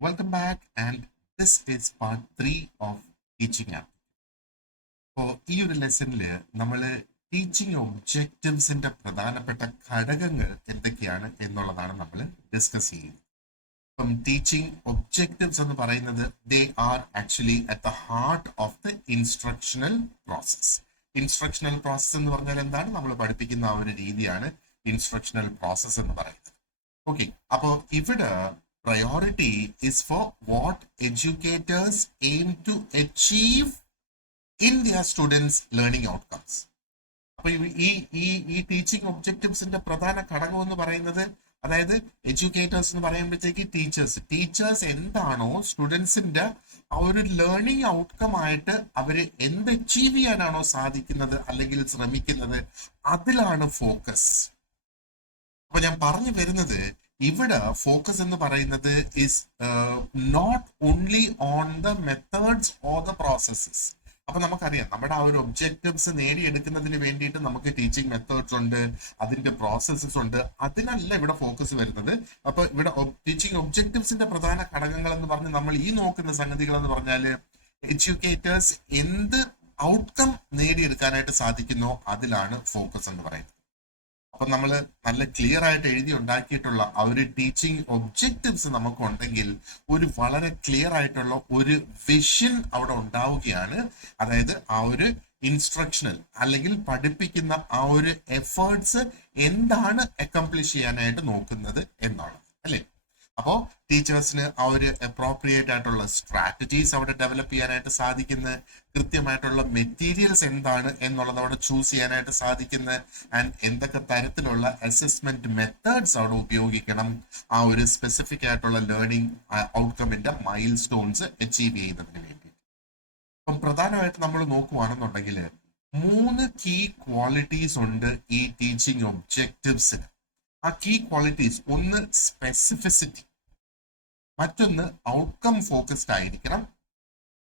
Welcome back, and this is part 3 of teaching app. അപ്പോൾ ഈ ഒരു ലെസണിൽ നമ്മൾ ടീച്ചിങ് ഒബ്ജക്റ്റീവ്സിന്റെ പ്രധാനപ്പെട്ട ഘടകങ്ങൾ എന്തൊക്കെയാണ് എന്നുള്ളതാണ് നമ്മൾ ഡിസ്കസ് ചെയ്യുന്നത്. അപ്പം ടീച്ചിങ് ഒബ്ജക്റ്റീവ്സ് എന്ന് പറയുന്നത് they are actually at the heart of the instructional process. Instructional process എന്ന് പറഞ്ഞാൽ എന്താണ്? നമ്മൾ പഠിപ്പിക്കുന്ന ആ ഒരു രീതിയാണ് ഇൻസ്ട്രക്ഷണൽ പ്രോസസ് എന്ന് പറയുന്നത്. ഓക്കെ, അപ്പോൾ ഇവിടെ priority is for what educators aim to achieve in their students' learning outcomes. അപ്പൊ ഈ ടീച്ചിങ് ഒബ്ജക്റ്റീവ്സിന്റെ പ്രധാന ഘടകം എന്ന് പറയുന്നത്, അതായത് എഡ്യൂക്കേറ്റേഴ്സ് എന്ന് പറയുമ്പോഴത്തേക്ക് ടീച്ചേഴ്സ് എന്താണോ സ്റ്റുഡൻസിന്റെ ആ ഒരു ലേണിംഗ് ഔട്ട്കം ആയിട്ട് അവര് എന്ത് അച്ചീവ് ചെയ്യാനാണോ സാധിക്കുന്നത് അല്ലെങ്കിൽ ശ്രമിക്കുന്നത്, അതിലാണ് ഫോക്കസ്. അപ്പൊ ഞാൻ പറഞ്ഞു വരുന്നത്, ഇവിടെ ഫോക്കസ് എന്ന് പറയുന്നത് is not only on the methods or the processes. അപ്പൊ നമുക്കറിയാം, നമ്മുടെ ആ ഒരു ഒബ്ജക്റ്റീവ്സ് നേടിയെടുക്കുന്നതിന് വേണ്ടിയിട്ട് നമുക്ക് ടീച്ചിങ് മെത്തേഡ്സ് ഉണ്ട്, അതിന്റെ പ്രോസസ്സസ് ഉണ്ട്. അതിനല്ല ഇവിടെ ഫോക്കസ് വരുന്നത്. അപ്പൊ ഇവിടെ ടീച്ചിങ് ഒബ്ജക്റ്റീവ്സിന്റെ പ്രധാന ഘടകങ്ങൾ എന്ന് പറഞ്ഞ് നമ്മൾ ഈ നോക്കുന്ന സംഗതികൾ എന്ന് പറഞ്ഞാല്, എഡ്യൂക്കേറ്റേഴ്സ് എന്ത് ഔട്ട്കം നേടിയെടുക്കാനായിട്ട് സാധിക്കുന്നോ അതിലാണ് ഫോക്കസ് എന്ന് പറയുന്നത്. അപ്പൊ നമ്മൾ നല്ല ക്ലിയർ ആയിട്ട് എഴുതി ഉണ്ടാക്കിയിട്ടുള്ള ആ ഒരു ടീച്ചിങ് ഒബ്ജക്റ്റീവ്സ് നമുക്ക് ഉണ്ടെങ്കിൽ ഒരു വളരെ ക്ലിയർ ആയിട്ടുള്ള ഒരു വിഷൻ അവിടെ ഉണ്ടാവുകയാണ്. അതായത് ആ ഒരു ഇൻസ്ട്രക്ഷണൽ അല്ലെങ്കിൽ പഠിപ്പിക്കുന്ന ആ ഒരു എഫേർട്സ് എന്താണ് അക്കംപ്ലിഷ് ചെയ്യാനായിട്ട് നോക്കുന്നത് എന്നുള്ളത്, അല്ലേ? അപ്പോൾ ടീച്ചേഴ്സിന് ആ ഒരു അപ്രോപ്രിയേറ്റ് ആയിട്ടുള്ള സ്ട്രാറ്റജീസ് അവിടെ ഡെവലപ്പ് ചെയ്യാനായിട്ട് സാധിക്കുന്നത്, കൃത്യമായിട്ടുള്ള മെറ്റീരിയൽസ് എന്താണ് എന്നുള്ളത് അവിടെ ചൂസ് ചെയ്യാനായിട്ട് സാധിക്കുന്നത്, ആൻഡ് എന്തൊക്കെ തരത്തിലുള്ള അസസ്മെന്റ് മെത്തേഡ്സ് അവിടെ ഉപയോഗിക്കണം ആ ഒരു സ്പെസിഫിക് ആയിട്ടുള്ള ലേണിംഗ് ഔട്ട്കമിന്റെ മൈൽ സ്റ്റോൺസ് അച്ചീവ് ചെയ്യുന്നതിന് വേണ്ടി. അപ്പം പ്രധാനമായിട്ട് നമ്മൾ നോക്കുവാണെന്നുണ്ടെങ്കിൽ 3 കീ ക്വാളിറ്റീസ് ഉണ്ട് ഈ ടീച്ചിങ് ഒബ്ജക്റ്റീവ്സിന്. ആ കീ ക്വാളിറ്റീസ്, ഒന്ന് സ്പെസിഫിസിറ്റി, മറ്റൊന്ന് ഔട്ട്കം ഫോക്കസ്ഡ് ആയിരിക്കണം,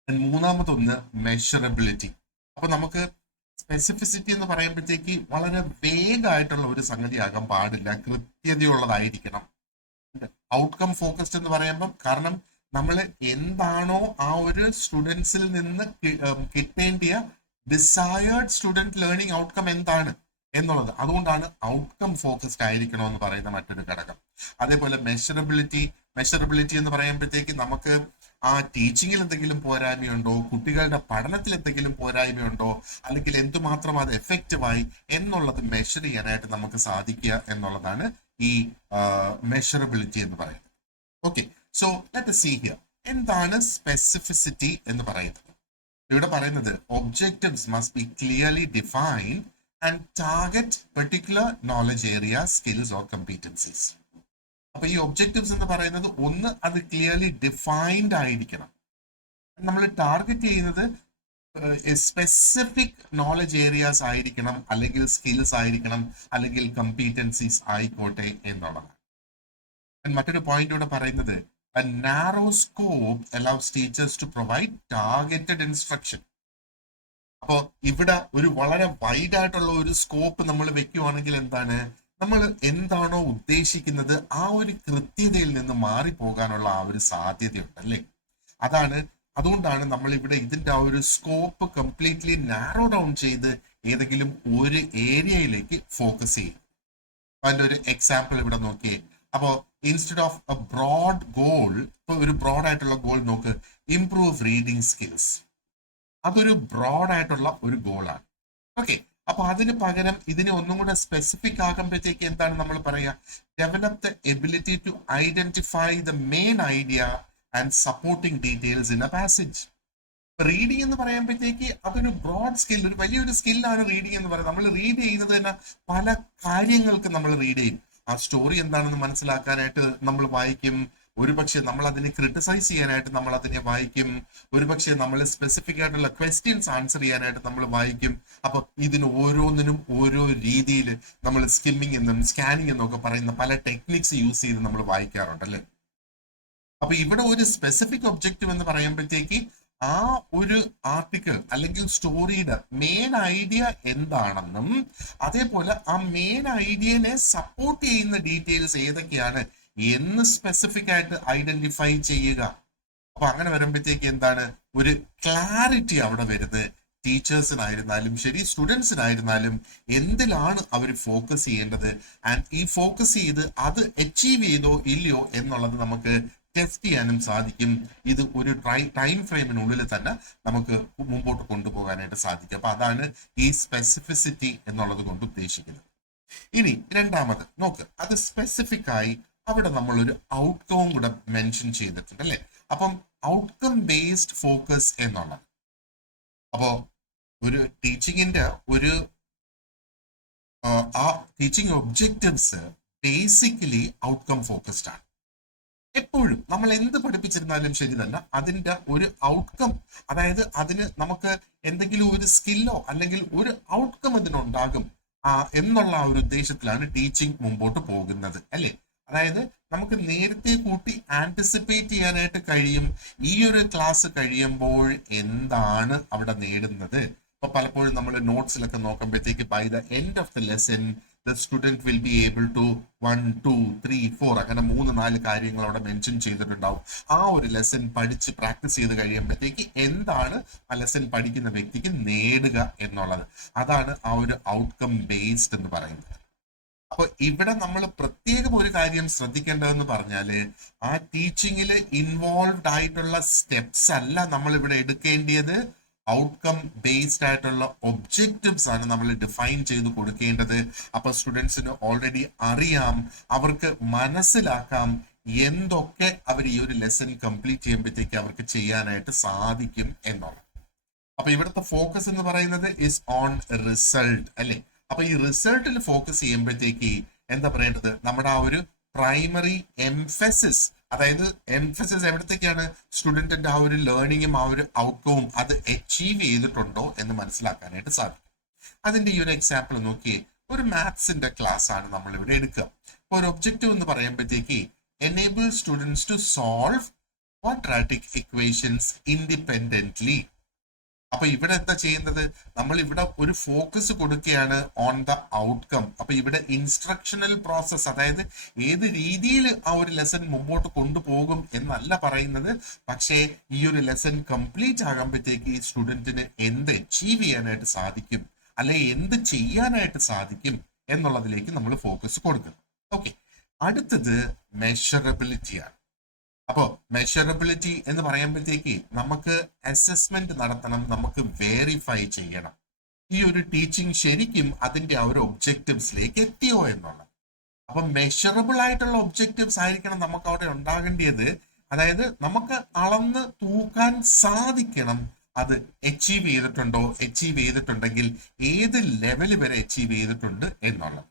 മൂന്നാമതൊന്ന് മെഷറബിലിറ്റി. അപ്പൊ നമുക്ക് സ്പെസിഫിസിറ്റി എന്ന് പറയുമ്പോഴത്തേക്ക് വളരെ വേഗമായിട്ടുള്ള ഒരു സംഗതി ആകാൻ പാടില്ല, കൃത്യതയുള്ളതായിരിക്കണം. ഔട്ട്കം ഫോക്കസ്ഡ് എന്ന് പറയുമ്പം, കാരണം നമ്മൾ എന്താണോ ആ ഒരു സ്റ്റുഡൻസിൽ നിന്ന് കിട്ടേണ്ടിയ ഡിസയേർഡ് സ്റ്റുഡന്റ് ലേണിംഗ് ഔട്ട്കം എന്താണ് എന്നുള്ളത്, അതുകൊണ്ടാണ് ഔട്ട്കം ഫോക്കസ്ഡ് ആയിരിക്കണം എന്ന് പറയുന്ന മറ്റൊരു ഘടകം. അതേപോലെ മെഷറബിലിറ്റി എന്ന് പറയുമ്പോഴത്തേക്ക് നമുക്ക് ആ ടീച്ചിങ്ങിൽ എന്തെങ്കിലും പോരായ്മയുണ്ടോ, കുട്ടികളുടെ പഠനത്തിൽ എന്തെങ്കിലും പോരായ്മയുണ്ടോ, അല്ലെങ്കിൽ എന്തുമാത്രം അത് എഫക്റ്റീവായി എന്നുള്ളത് മെഷർ ചെയ്യാനായിട്ട് നമുക്ക് സാധിക്കുക എന്നുള്ളതാണ് ഈ മെഷറബിലിറ്റി എന്ന് പറയുന്നത്. Okay, so let us see here. എന്താണ് സ്പെസിഫിസിറ്റി എന്ന് പറയുന്നത്? ഇവിടെ പറയുന്നത് objectives must be clearly defined and target particular knowledge area, skills or competencies. അപ്പൊ ഈ ഒബ്ജക്റ്റീവ്സ് എന്ന് പറയുന്നത്, ഒന്ന് അത് ക്ലിയർലി ഡിഫൈൻഡ് ആയിരിക്കണം. നമ്മൾ ടാർഗറ്റ് ചെയ്യുന്നത് സ്പെസിഫിക് നോളജ് ഏരിയാസ് ആയിരിക്കണം, അല്ലെങ്കിൽ സ്കിൽസ് ആയിരിക്കണം, അല്ലെങ്കിൽ കമ്പീറ്റൻസീസ് ആയിക്കോട്ടെ എന്നുള്ളതാണ്. മറ്റൊരു പോയിന്റ് ഇവിടെ പറയുന്നത്, a narrow scope allows teachers to provide targeted instruction. അപ്പോ ഇവിടെ ഒരു വളരെ വൈഡ് ആയിട്ടുള്ള ഒരു സ്കോപ്പ് നമ്മൾ വെക്കുവാണെങ്കിൽ എന്താണ്, നമ്മൾ എന്താണോ ഉദ്ദേശിക്കുന്നത് ആ ഒരു കൃത്യതയിൽ നിന്ന് മാറിപ്പോകാനുള്ള ആ ഒരു സാധ്യതയുണ്ട്, അല്ലേ? അതുകൊണ്ടാണ് നമ്മൾ ഇവിടെ ഇതിന്റെ ആ ഒരു സ്കോപ്പ് കംപ്ലീറ്റ്ലി നാരോ ഡൗൺ ചെയ്ത് ഏതെങ്കിലും ഒരു ഏരിയയിലേക്ക് ഫോക്കസ് ചെയ്യും. അതിന്റെ ഒരു എക്സാമ്പിൾ ഇവിടെ നോക്കിയേ. അപ്പോ instead of a broad goal, ഇപ്പൊ ഒരു ബ്രോഡ് ആയിട്ടുള്ള ഗോൾ നോക്ക്, ഇംപ്രൂവ് റീഡിങ് സ്കിൽസ്. അതൊരു ബ്രോഡ് ആയിട്ടുള്ള ഒരു ഗോളാണ്. ഓക്കെ, അപ്പൊ അതിന് പകരം ഇതിനെ ഒന്നും കൂടെ സ്പെസിഫിക് ആകുമ്പോഴത്തേക്ക് എന്താണ് നമ്മൾ പറയുക? Develop the ability to identify the main idea and supporting details in a passage. Reading എന്ന് പറയുമ്പോഴത്തേക്ക് അതൊരു ബ്രോഡ് സ്കിൽ, ഒരു വലിയൊരു സ്കില്ലാണ് റീഡിങ് എന്ന് പറയുന്നത്. നമ്മൾ റീഡ് ചെയ്യുന്നത് തന്നെ പല കാര്യങ്ങൾക്ക് നമ്മൾ റീഡ് ചെയ്യും. ആ സ്റ്റോറി എന്താണെന്ന് മനസ്സിലാക്കാനായിട്ട് നമ്മൾ വായിക്കും, ഒരുപക്ഷെ നമ്മൾ അതിനെ ക്രിട്ടിസൈസ് ചെയ്യാനായിട്ട് നമ്മൾ അതിനെ വായിക്കും, ഒരുപക്ഷെ നമ്മൾ സ്പെസിഫിക് ആയിട്ടുള്ള ക്വസ്റ്റ്യൻസ് ആൻസർ ചെയ്യാനായിട്ട് നമ്മൾ വായിക്കും. അപ്പൊ ഇതിന് ഓരോന്നിനും ഓരോ രീതിയിൽ നമ്മൾ സ്കിമ്മിങ് എന്നും സ്കാനിങ് എന്നൊക്കെ പറയുന്ന പല ടെക്നിക്സ് യൂസ് ചെയ്ത് നമ്മൾ വായിക്കാറുണ്ടല്ലേ. അപ്പൊ ഇവിടെ ഒരു സ്പെസിഫിക് ഒബ്ജക്റ്റീവ് എന്ന് പറയുമ്പോഴത്തേക്ക് ആ ഒരു ആർട്ടിക്കിൾ അല്ലെങ്കിൽ സ്റ്റോറിയുടെ മെയിൻ ഐഡിയ എന്താണെന്നും, അതേപോലെ ആ മെയിൻ ഐഡിയനെ സപ്പോർട്ട് ചെയ്യുന്ന ഡീറ്റെയിൽസ് ഏതൊക്കെയാണ് എന്ന് സ്പെസിഫിക് ആയിട്ട് ഐഡന്റിഫൈ ചെയ്യുക. അപ്പൊ അങ്ങനെ വരുമ്പോഴത്തേക്ക് എന്താണ്, ഒരു ക്ലാരിറ്റി അവിടെ വരുന്നത്. ടീച്ചേഴ്സിനായിരുന്നാലും ശരി, സ്റ്റുഡൻസിനായിരുന്നാലും എന്തിലാണ് അവർ ഫോക്കസ് ചെയ്യേണ്ടത്, ആൻഡ് ഈ ഫോക്കസ് ചെയ്ത് അത് അച്ചീവ് ചെയ്തോ ഇല്ലയോ എന്നുള്ളത് നമുക്ക് ടെസ്റ്റ് ചെയ്യാനും സാധിക്കും. ഇത് ഒരു ടൈം ഫ്രെയിമിനുള്ളിൽ തന്നെ നമുക്ക് മുമ്പോട്ട് കൊണ്ടുപോകാനായിട്ട് സാധിക്കും. അപ്പൊ അതാണ് ഈ സ്പെസിഫിസിറ്റി എന്നുള്ളത് കൊണ്ട് ഉദ്ദേശിക്കുന്നത്. ഇനി രണ്ടാമത് നോക്ക്, അത് സ്പെസിഫിക് ആയി അവിടെ നമ്മൾ ഒരു ഔട്ട്കവും കൂടെ മെൻഷൻ ചെയ്തിട്ടുണ്ട് അല്ലെ. അപ്പം ഔട്ട്കം ബേസ്ഡ് ഫോക്കസ് എന്നുള്ളത്, അപ്പോ ഒരു ടീച്ചിങ്ങിന്റെ ഒരു ആ teaching objectives basically outcome focused ആണ്. എപ്പോഴും നമ്മൾ എന്ത് പഠിപ്പിച്ചിരുന്നാലും ശരി തന്നെ അതിന്റെ ഒരു ഔട്ട്കം, അതായത് അതിന് നമുക്ക് എന്തെങ്കിലും ഒരു സ്കില്ലോ അല്ലെങ്കിൽ ഒരു ഔട്ട്കം അതിനുണ്ടാകും എന്നുള്ള ആ ഒരു ഉദ്ദേശത്തിലാണ് ടീച്ചിങ് മുമ്പോട്ട് പോകുന്നത് അല്ലെ. അതായത് നമുക്ക് നേരത്തെ കൂട്ടി ആന്റിസിപ്പേറ്റ് ചെയ്യാനായിട്ട് കഴിയും ഈ ഒരു ക്ലാസ് കഴിയുമ്പോൾ എന്താണ് അവിടെ നേടുന്നത്. ഇപ്പൊ പലപ്പോഴും നമ്മൾ നോട്ട്സിലൊക്കെ നോക്കുമ്പോഴത്തേക്ക് by the end of the lesson the student will be able to 1 2 3 4 അങ്ങനെ 3-4 കാര്യങ്ങൾ അവിടെ മെൻഷൻ ചെയ്തിട്ടുണ്ടാവും. ആ ഒരു ലെസൺ പഠിച്ച് പ്രാക്ടീസ് ചെയ്ത് കഴിയുമ്പോഴത്തേക്ക് എന്താണ് ആ ലെസൺ പഠിക്കുന്ന വ്യക്തിക്ക് നേടുക എന്നുള്ളത്. അതാണ് ആ ഒരു ഔട്ട്കം ബേസ്ഡ് എന്ന് പറയുന്നത്. അപ്പൊ ഇവിടെ നമ്മൾ പ്രത്യേകം ഒരു കാര്യം ശ്രദ്ധിക്കേണ്ടതെന്ന് പറഞ്ഞാല്, ആ ടീച്ചിങ്ങിൽ ഇൻവോൾവ് ആയിട്ടുള്ള സ്റ്റെപ്സ് അല്ല നമ്മൾ ഇവിടെ എടുക്കേണ്ടത്, ഔട്ട്കം ബേസ്ഡ് ആയിട്ടുള്ള ഒബ്ജക്റ്റീവ്സ് ആണ് നമ്മൾ ഡിഫൈൻ ചെയ്ത് കൊടുക്കേണ്ടത്. അപ്പൊ സ്റ്റുഡൻസിന് ഓൾറെഡി അറിയാം, അവർക്ക് മനസ്സിലാക്കാം എന്തൊക്കെ അവർ ഈ ഒരു ലെസൺ കംപ്ലീറ്റ് ചെയ്യുമ്പോഴത്തേക്ക് അവർക്ക് ചെയ്യാനായിട്ട് സാധിക്കും എന്നുള്ളത്. അപ്പൊ ഇവിടുത്തെ ഫോക്കസ് എന്ന് പറയുന്നത് ഇസ് ഓൺ റിസൾട്ട് അല്ലെ. അപ്പൊ ഈ റിസൾട്ടിൽ ഫോക്കസ് ചെയ്യുമ്പോഴത്തേക്ക് എന്താ പറയേണ്ടത്, നമ്മുടെ ആ ഒരു പ്രൈമറി എംഫസിസ്, അതായത് എംഫസിസ് എവിടത്തേക്കാണ്, സ്റ്റുഡന്റിന്റെ ആ ഒരു ലേണിങ്ങും ആ ഒരു ഔട്ട്കവും അത് അച്ചീവ് ചെയ്തിട്ടുണ്ടോ എന്ന് മനസ്സിലാക്കാനായിട്ട് സാധിക്കും. അതിന്റെ ഈ ഒരു എക്സാമ്പിൾ നോക്കിയേ, ഒരു മാത്സിന്റെ ക്ലാസ് ആണ് നമ്മൾ ഇവിടെ എടുക്കുക. അപ്പൊ ഒരു ഒബ്ജക്റ്റീവ് എന്ന് പറയുമ്പോഴത്തേക്ക് enable students to solve quadratic equations independently. അപ്പൊ ഇവിടെ എന്താ ചെയ്യുന്നത്, നമ്മൾ ഇവിടെ ഒരു ഫോക്കസ് കൊടുക്കുകയാണ് ഓൺ ദ ഔട്ട്കം. അപ്പൊ ഇവിടെ ഇൻസ്ട്രക്ഷണൽ പ്രോസസ്, അതായത് ഏത് രീതിയിൽ ആ ഒരു ലെസൺ മുമ്പോട്ട് കൊണ്ടുപോകും എന്നല്ല പറയുന്നത്, പക്ഷേ ഈ ഒരു ലെസൺ കംപ്ലീറ്റ് ആകുമ്പോഴത്തേക്ക് ഈ സ്റ്റുഡന്റിന് എന്ത് അച്ചീവ് ചെയ്യാനായിട്ട് സാധിക്കും, അല്ലെ എന്ത് ചെയ്യാനായിട്ട് സാധിക്കും എന്നുള്ളതിലേക്ക് നമ്മൾ ഫോക്കസ് കൊടുക്കണം. ഓക്കെ, അടുത്തത് മെഷറബിലിറ്റിയാണ്. അപ്പോ മെഷറബിലിറ്റി എന്ന് പറയുമ്പോഴത്തേക്ക് നമുക്ക് അസസ്മെന്റ് നടത്തണം, നമുക്ക് വേരിഫൈ ചെയ്യണം ഈ ഒരു ടീച്ചിങ് ശരിക്കും അതിന്റെ ആ ഒരു ഒബ്ജക്റ്റീവ്സിലേക്ക് എത്തിയോ എന്നുള്ളത്. അപ്പൊ മെഷറബിൾ ആയിട്ടുള്ള ഒബ്ജക്റ്റീവ്സ് ആയിരിക്കണം നമുക്ക് അവിടെ ഉണ്ടാകേണ്ടത്. അതായത് നമുക്ക് അളന്ന് തൂക്കാൻ സാധിക്കണം അത് അച്ചീവ് ചെയ്തിട്ടുണ്ടോ, അച്ചീവ് ചെയ്തിട്ടുണ്ടെങ്കിൽ ഏത് ലെവൽ വരെ അച്ചീവ് ചെയ്തിട്ടുണ്ട് എന്നുള്ളത്.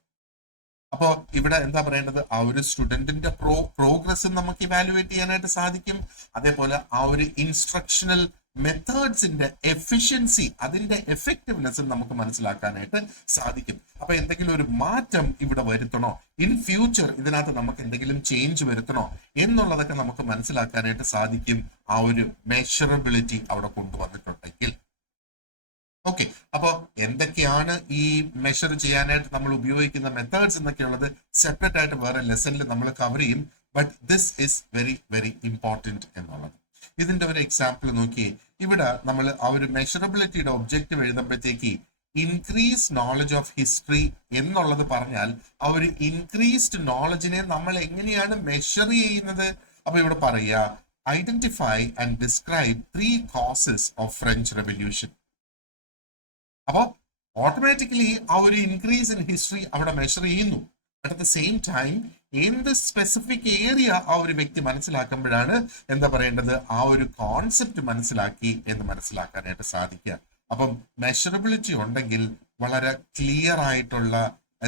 അപ്പോ ഇവിടെ എന്താ പറയേണ്ടത്, ആ ഒരു സ്റ്റുഡന്റിന്റെ പ്രോഗ്രസ് നമുക്ക് ഇവാലുവേറ്റ് ചെയ്യാനായിട്ട് സാധിക്കും. അതേപോലെ ആ ഒരു ഇൻസ്ട്രക്ഷണൽ മെത്തേഡ്സിന്റെ എഫിഷ്യൻസി, അതിന്റെ എഫക്റ്റീവ്നെസ് നമുക്ക് മനസ്സിലാക്കാനായിട്ട് സാധിക്കും. അപ്പൊ എന്തെങ്കിലും ഒരു മാറ്റം ഇവിടെ വരുത്തണോ, ഇൻ ഫ്യൂച്ചർ ഇതിനകത്ത് നമുക്ക് എന്തെങ്കിലും ചേഞ്ച് വരുത്തണോ എന്നുള്ളതൊക്കെ നമുക്ക് മനസ്സിലാക്കാനായിട്ട് സാധിക്കും ആ ഒരു മെഷറബിലിറ്റി അവിടെ കൊണ്ടുവന്നിട്ടുണ്ടെങ്കിൽ. ഓക്കെ, അപ്പൊ എന്തൊക്കെയാണ് ഈ മെഷർ ചെയ്യാനായിട്ട് നമ്മൾ ഉപയോഗിക്കുന്ന മെത്തേഡ്സ് എന്നൊക്കെയുള്ളത് സെപ്പറേറ്റ് ആയിട്ട് വേറെ ലെസണിൽ നമ്മൾ കവർ ചെയ്യും. But this is very very important എന്നുള്ളത്. ഇതിന്റെ ഒരു എക്സാമ്പിൾ നോക്കി, ഇവിടെ നമ്മൾ ആ ഒരു മെഷറബിലിറ്റിയുടെ ഒബ്ജക്റ്റീവ് എഴുതുമ്പോഴത്തേക്ക് ഇൻക്രീസ് നോളജ് ഓഫ് ഹിസ്റ്ററി എന്നുള്ളത് പറഞ്ഞാൽ ആ ഒരു ഇൻക്രീസ്ഡ് നോളജിനെ നമ്മൾ എങ്ങനെയാണ് മെഷർ ചെയ്യുന്നത്. അപ്പൊ ഇവിടെ പറയുക, identify and describe 3 causes of French revolution. അപ്പോൾ ഓട്ടോമാറ്റിക്കലി ആ ഒരു ഇൻക്രീസ് ഇൻ ഹിസ്റ്ററി അവിടെ മെഷർ ചെയ്യുന്നു. അറ്റ് ദ സെയിം ടൈം എന്ത് സ്പെസിഫിക് ഏരിയ ആ ഒരു വ്യക്തി മനസ്സിലാക്കുമ്പോഴാണ് എന്താ പറയേണ്ടത്, ആ ഒരു കോൺസെപ്റ്റ് മനസ്സിലാക്കി എന്ന് മനസ്സിലാക്കാനായിട്ട് സാധിക്കുക. അപ്പം മെഷറബിലിറ്റി ഉണ്ടെങ്കിൽ വളരെ ക്ലിയർ ആയിട്ടുള്ള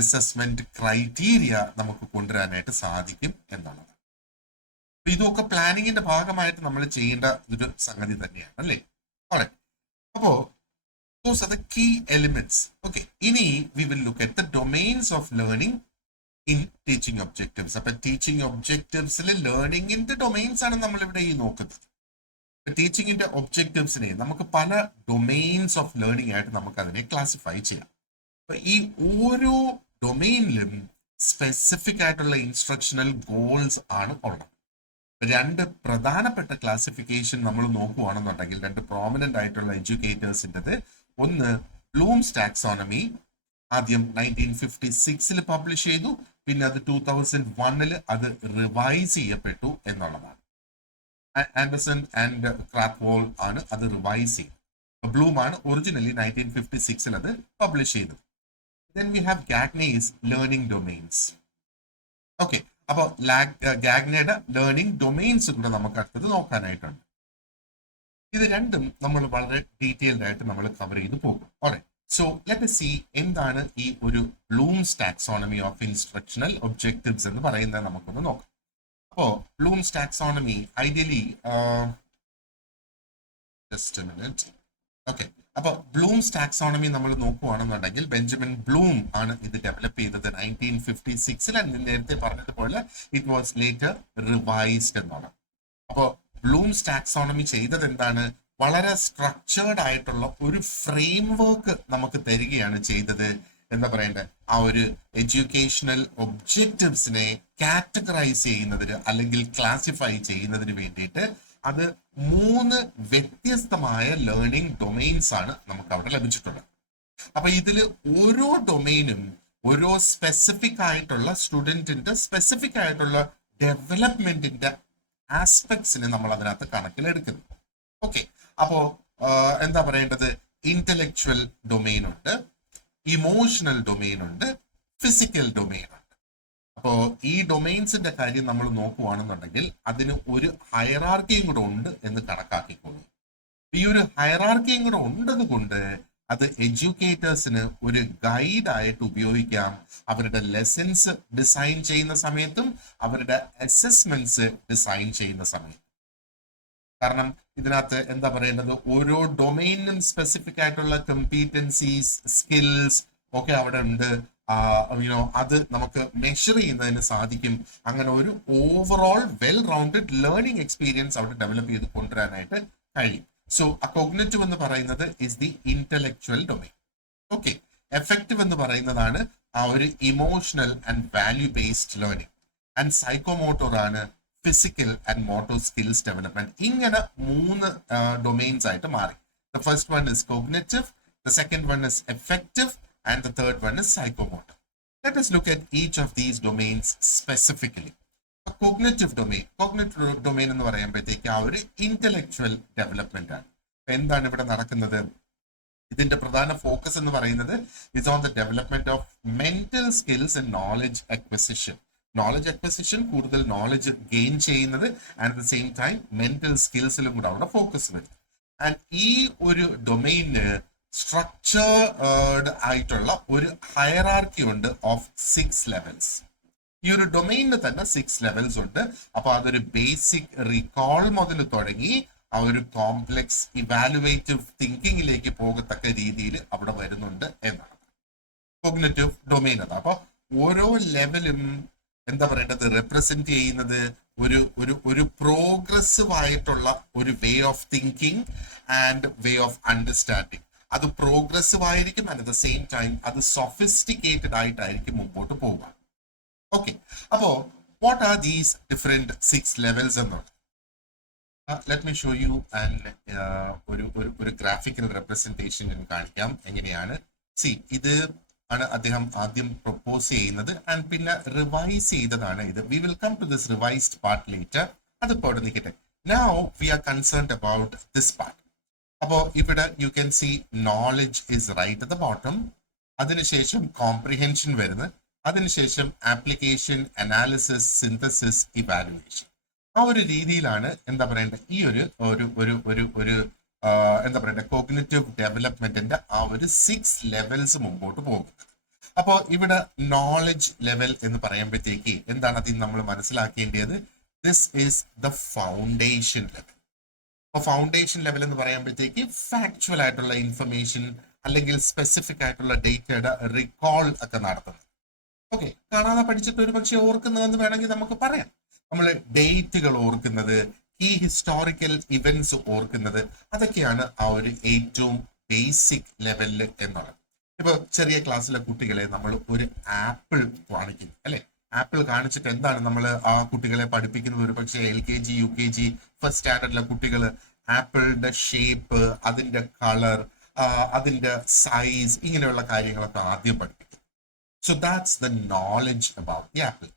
അസസ്മെന്റ് ക്രൈറ്റീരിയ നമുക്ക് കൊണ്ടുവരാനായിട്ട് സാധിക്കും എന്നുള്ളത്. ഇതൊക്കെ പ്ലാനിങ്ങിന്റെ ഭാഗമായിട്ട് നമ്മൾ ചെയ്യേണ്ട ഒരു സംഗതി തന്നെയാണ് അല്ലേ. അപ്പോ those are the key elements. Okay, ഇനി we will look at the domains of learning in teaching objectives. അപ്പൊ ടീച്ചിങ് ഒബ്ജക്റ്റീവ്സിലെ ലേണിംഗിന്റെ ഡൊമൈൻസ് ആണ് നമ്മൾ ഇവിടെ ഈ നോക്കുന്നത്. ടീച്ചിങ്ങിന്റെ ഒബ്ജക്റ്റീവ്സിനെ നമുക്ക് പല ഡൊമൈൻസ് ഓഫ് ലേണിംഗ് ആയിട്ട് നമുക്ക് അതിനെ ക്ലാസിഫൈ ചെയ്യാം. അപ്പൊ ഈ ഓരോ ഡൊമൈനിലും സ്പെസിഫിക് ആയിട്ടുള്ള ഇൻസ്ട്രക്ഷണൽ ഗോൾസ് ആണ് ഉള്ളത്. രണ്ട് പ്രധാനപ്പെട്ട ക്ലാസിഫിക്കേഷൻ നമ്മൾ നോക്കുകയാണെന്നുണ്ടെങ്കിൽ, രണ്ട് പ്രോമിനന്റ് ആയിട്ടുള്ള എഡ്യൂക്കേറ്റേഴ്സിൻ്റെത്, ഒന്ന് ബ്ലൂംസ് ടാക്സോണമി, ആദ്യം 1956 പബ്ലിഷ് ചെയ്തു, പിന്നെ അത് 2001 അത് റിവൈസ് ചെയ്യപ്പെട്ടു എന്നുള്ളതാണ്. ആൻഡർസൺ ആൻഡ് ക്രാത്ത്വോൾ ആണ് അത് റിവൈസ് ചെയ്തത്. ബ്ലൂം ആണ് ഒറിജിനലി 1956 അത് പബ്ലിഷ് ചെയ്തത്. Then we have Gagne's learning domains. Okay, അപ്പോൾ ഗാഗ്നയുടെ ലേണിംഗ് ഡൊമെയിൻസ് കൂടെ നമുക്ക് അടുത്തത് നോക്കാനായിട്ടുണ്ട്. ഇത് രണ്ടും നമ്മൾ വളരെ ഡീറ്റെയിൽഡ് ആയിട്ട് നമ്മൾ കവർ ചെയ്ത് പോകും. Alright, so let us see എന്താണ് ഈ ഒരു Bloom's taxonomy of instructional objectives എന്ന് പറയുന്നത് നമുക്കൊന്ന് നോക്കാം. അപ്പോൾ Bloom's taxonomy ideally just a minute. Okay, അപ്പൊ ബ്ലൂംസ് ടാക്സോണമി നമ്മൾ നോക്കുകയാണെന്നുണ്ടെങ്കിൽ ബെഞ്ചമിൻ ബ്ലൂം ആണ് ഇത് ഡെവലപ്പ് ചെയ്തത് 1956. നേരത്തെ പറഞ്ഞതുപോലെ ഇറ്റ് വാസ് ലേറ്റർ റിവൈസ്ഡ് എന്നാണ്. അപ്പോൾ ബ്ലൂംസ് ടാക്സോണമി ചെയ്തത് എന്താണ്? വളരെ സ്ട്രക്ചേർഡ് ആയിട്ടുള്ള ഒരു ഫ്രെയിം വർക്ക് നമുക്ക് തരികയാണ് ചെയ്തത്. എന്താ പറയണ്ടേ, ആ ഒരു എഡ്യൂക്കേഷണൽ ഒബ്ജക്റ്റീവ്സിനെ കാറ്റഗറൈസ് ചെയ്യുന്നതിന് അല്ലെങ്കിൽ ക്ലാസിഫൈ ചെയ്യുന്നതിന് വേണ്ടിയിട്ട് അത് 3 വ്യത്യസ്തമായ ലേണിംഗ് ഡൊമെയിൻസ് ആണ് നമുക്ക് അവിടെ ലഭിച്ചിട്ടുള്ളത്. അപ്പൊ ഇതിൽ ഓരോ ഡൊമെയിനും ഓരോ സ്പെസിഫിക് ആയിട്ടുള്ള സ്റ്റുഡന്റിന്റെ സ്പെസിഫിക് ആയിട്ടുള്ള ഡെവലപ്മെന്റിന്റെ ആസ്പെക്ട്സിനെ നമ്മൾ അതിനകത്ത് കണക്കിലെടുക്കുന്നു. ഓക്കെ, അപ്പോ എന്താ പറയേണ്ടത്, ഇന്റലക്ച്വൽ ഡൊമെയിൻ ഉണ്ട്, ഇമോഷണൽ ഡൊമെയിൻ ഉണ്ട്, ഫിസിക്കൽ ഡൊമെയിൻ ഉണ്ട്. അപ്പോ ഈ ഡൊമെയിൻസിന്റെ കാര്യം നമ്മൾ നോക്കുകയാണെന്നുണ്ടെങ്കിൽ അതിന് ഒരു ഹയറാർക്കിയും കൂടെ ഉണ്ട് എന്ന് കണക്കാക്കിക്കൊള്ളു. ഈ ഒരു ഹയറാർക്കിയും കൂടെ ഉള്ളത് കൊണ്ട് അത് എഡ്യൂക്കേറ്റേഴ്സിന് ഒരു ഗൈഡ് ആയിട്ട് ഉപയോഗിക്കാം, അവരുടെ ലെസൺസ് ഡിസൈൻ ചെയ്യുന്ന സമയത്തും അവരുടെ അസസ്മെന്റ്സ് ഡിസൈൻ ചെയ്യുന്ന സമയത്തും. കാരണം ഇതിനകത്ത് എന്താ പറയേണ്ടത്, ഓരോ ഡൊമെയിനും സ്പെസിഫിക് ആയിട്ടുള്ള കമ്പീറ്റൻസീസ്, സ്കിൽസ് ഒക്കെ അവിടെ ഉണ്ട്. അത് നമുക്ക് മെഷർ ചെയ്യുന്നതിന് സാധിക്കും. അങ്ങനെ ഒരു overall well rounded learning experience അവിടെ ഡെവലപ്പ് ചെയ്ത് കൊണ്ടുവരാനായിട്ട് കഴിയും. സോ കോഗ്നിറ്റീവ് എന്ന് പറയുന്നത് is the intellectual domain. Okay, affective എന്ന് പറയുന്നതാണ് ആ ഒരു emotional and value based learning. And psychomotor ആണ് physical and motor skills development. ഇങ്ങനെ 3 ഡൊമെയിൻസ് ആയിട്ട് മാറി. The first one is cognitive, the second one is affective, and the third one is psychomotor. Let us look at each of these domains specifically. Cognitive domain എന്ന് പറയുമ്പോഴത്തേക്ക് ആ ഒരു intellectual development ആണ്. എന്താണ് ഇവിടെ നടക്കുന്നത്? ഇതിന്റെ പ്രധാന ഫോക്കസ് എന്ന് പറയുന്നത് is on the development of mental skills and knowledge acquisition. Knowledge acquisition, കൂടുതൽ നോളജ് ഗെയിൻ ചെയ്യുന്നത്, and at the same time mental സ്കിൽസിലും കൂടെ അവിടെ ഫോക്കസ് വരും. ആൻഡ് ഈ ഒരു ഡൊമെയിന് സ്ട്രക്ചേർഡ് ആയിട്ടുള്ള ഒരു ഹയറാർക്കി ഉണ്ട് ഓഫ് 6 ലെവൽസ്. ഈ ഒരു ഡൊമെയിനിന് തന്നെ 6 ലെവൽസ് ഉണ്ട്. അപ്പൊ അതൊരു ബേസിക് റീകോൾ മുതൽ തുടങ്ങി ആ ഒരു കോംപ്ലെക്സ് ഇവാലുവേറ്റീവ് തിങ്കിങ്ങിലേക്ക് പോകത്തക്ക രീതിയിൽ അവിടെ വരുന്നുണ്ട് എന്നാണ് കോഗ്നിറ്റീവ് ഡൊമെയിൻ. അത് അപ്പൊ ഓരോ ലെവലും എന്താ പറയേണ്ടത്, റെപ്രസെന്റ് ചെയ്യുന്നത് ഒരു പ്രോഗ്രസീവ് ആയിട്ടുള്ള ഒരു way of thinking and way of understanding. അത് പ്രോഗ്രസീവ് ആയിരിക്കും, and at the same time അത് സൊഫിസ്റ്റിക്കേറ്റഡ് ആയിട്ടായിരിക്കും മുമ്പോട്ട് പോവുക. ഓക്കെ, അപ്പോ what are these different 6 levels എന്നുള്ളത്? Let me show you and ഒരു ഗ്രാഫിക്കൽ റെപ്രസെന്റേഷൻ ഞാൻ കാണിക്കാം എങ്ങനെയാണ്. സി, ഇത് ആണ് അദ്ദേഹം ആദ്യം പ്രൊപ്പോസ് ചെയ്യുന്നത്, ആൻഡ് പിന്നെ റിവൈസ് ചെയ്തതാണ് ഇത്. We will come to this revised part later. അതിപ്പോ അവിടെ നിൽക്കട്ടെ. Now we are concerned about this part. അപ്പോൾ ഇവിടെ you can see knowledge is right at the bottom, അതിനുശേഷം കോംപ്രിഹെൻഷൻ വരുന്നത്, അതിനുശേഷം ആപ്ലിക്കേഷൻ, അനാലിസിസ്, സിന്തസിസ്, ഇവാലുവേഷൻ. ആ ഒരു രീതിയിലാണ് എന്താ പറയേണ്ടത് ഈ ഒരു എന്താ പറയണ്ടേ കോഗ്നിറ്റീവ് ഡെവലപ്മെന്റിന്റെ ആ ഒരു 6 ലെവൽസ് മുമ്പോട്ട് പോകുന്നത്. അപ്പോൾ ഇവിടെ നോളജ് ലെവൽ എന്ന് പറയുമ്പോഴത്തേക്ക് എന്താണ് അതിൽ നമ്മൾ മനസ്സിലാക്കേണ്ടത്? This is the foundation level. അപ്പൊ ഫൗണ്ടേഷൻ ലെവൽ എന്ന് പറയുമ്പോഴത്തേക്ക് ഫാക്ച്വൽ ആയിട്ടുള്ള ഇൻഫർമേഷൻ അല്ലെങ്കിൽ സ്പെസിഫിക് ആയിട്ടുള്ള ഡേറ്റയുടെ റിക്കോൾ ഒക്കെ നടത്തുന്നത്. ഓക്കെ, കാണാതെ പഠിച്ചിട്ട് ഒരു പക്ഷെ ഓർക്കുന്നതെന്ന് വേണമെങ്കിൽ നമുക്ക് പറയാം. നമ്മൾ ഡേറ്റുകൾ ഓർക്കുന്നത്, ഈ ഹിസ്റ്റോറിക്കൽ ഇവന്റ്സ് ഓർക്കുന്നത്, അതൊക്കെയാണ് ആ ഒരു ഏറ്റവും ബേസിക് ലെവലിൽ എന്നുള്ളത്. ഇപ്പൊ ചെറിയ ക്ലാസ്സിലെ കുട്ടികളെ നമ്മൾ ഒരു ആപ്പിൾ കാണിക്കുന്നു അല്ലെ, ആപ്പിൾ കാണിച്ചിട്ട് എന്താണ് നമ്മൾ ആ കുട്ടികളെ പഠിപ്പിക്കുന്നത്? ഒരു പക്ഷേ LKG UKG ഫസ്റ്റ് സ്റ്റാൻഡേർഡിലെ കുട്ടികൾ ആപ്പിളിന്റെ ഷേപ്പ്, അതിന്റെ കളർ, അതിന്റെ സൈസ്, ഇങ്ങനെയുള്ള കാര്യങ്ങളൊക്കെ ആദ്യം പഠിപ്പിക്കും. So that's the knowledge about the apple.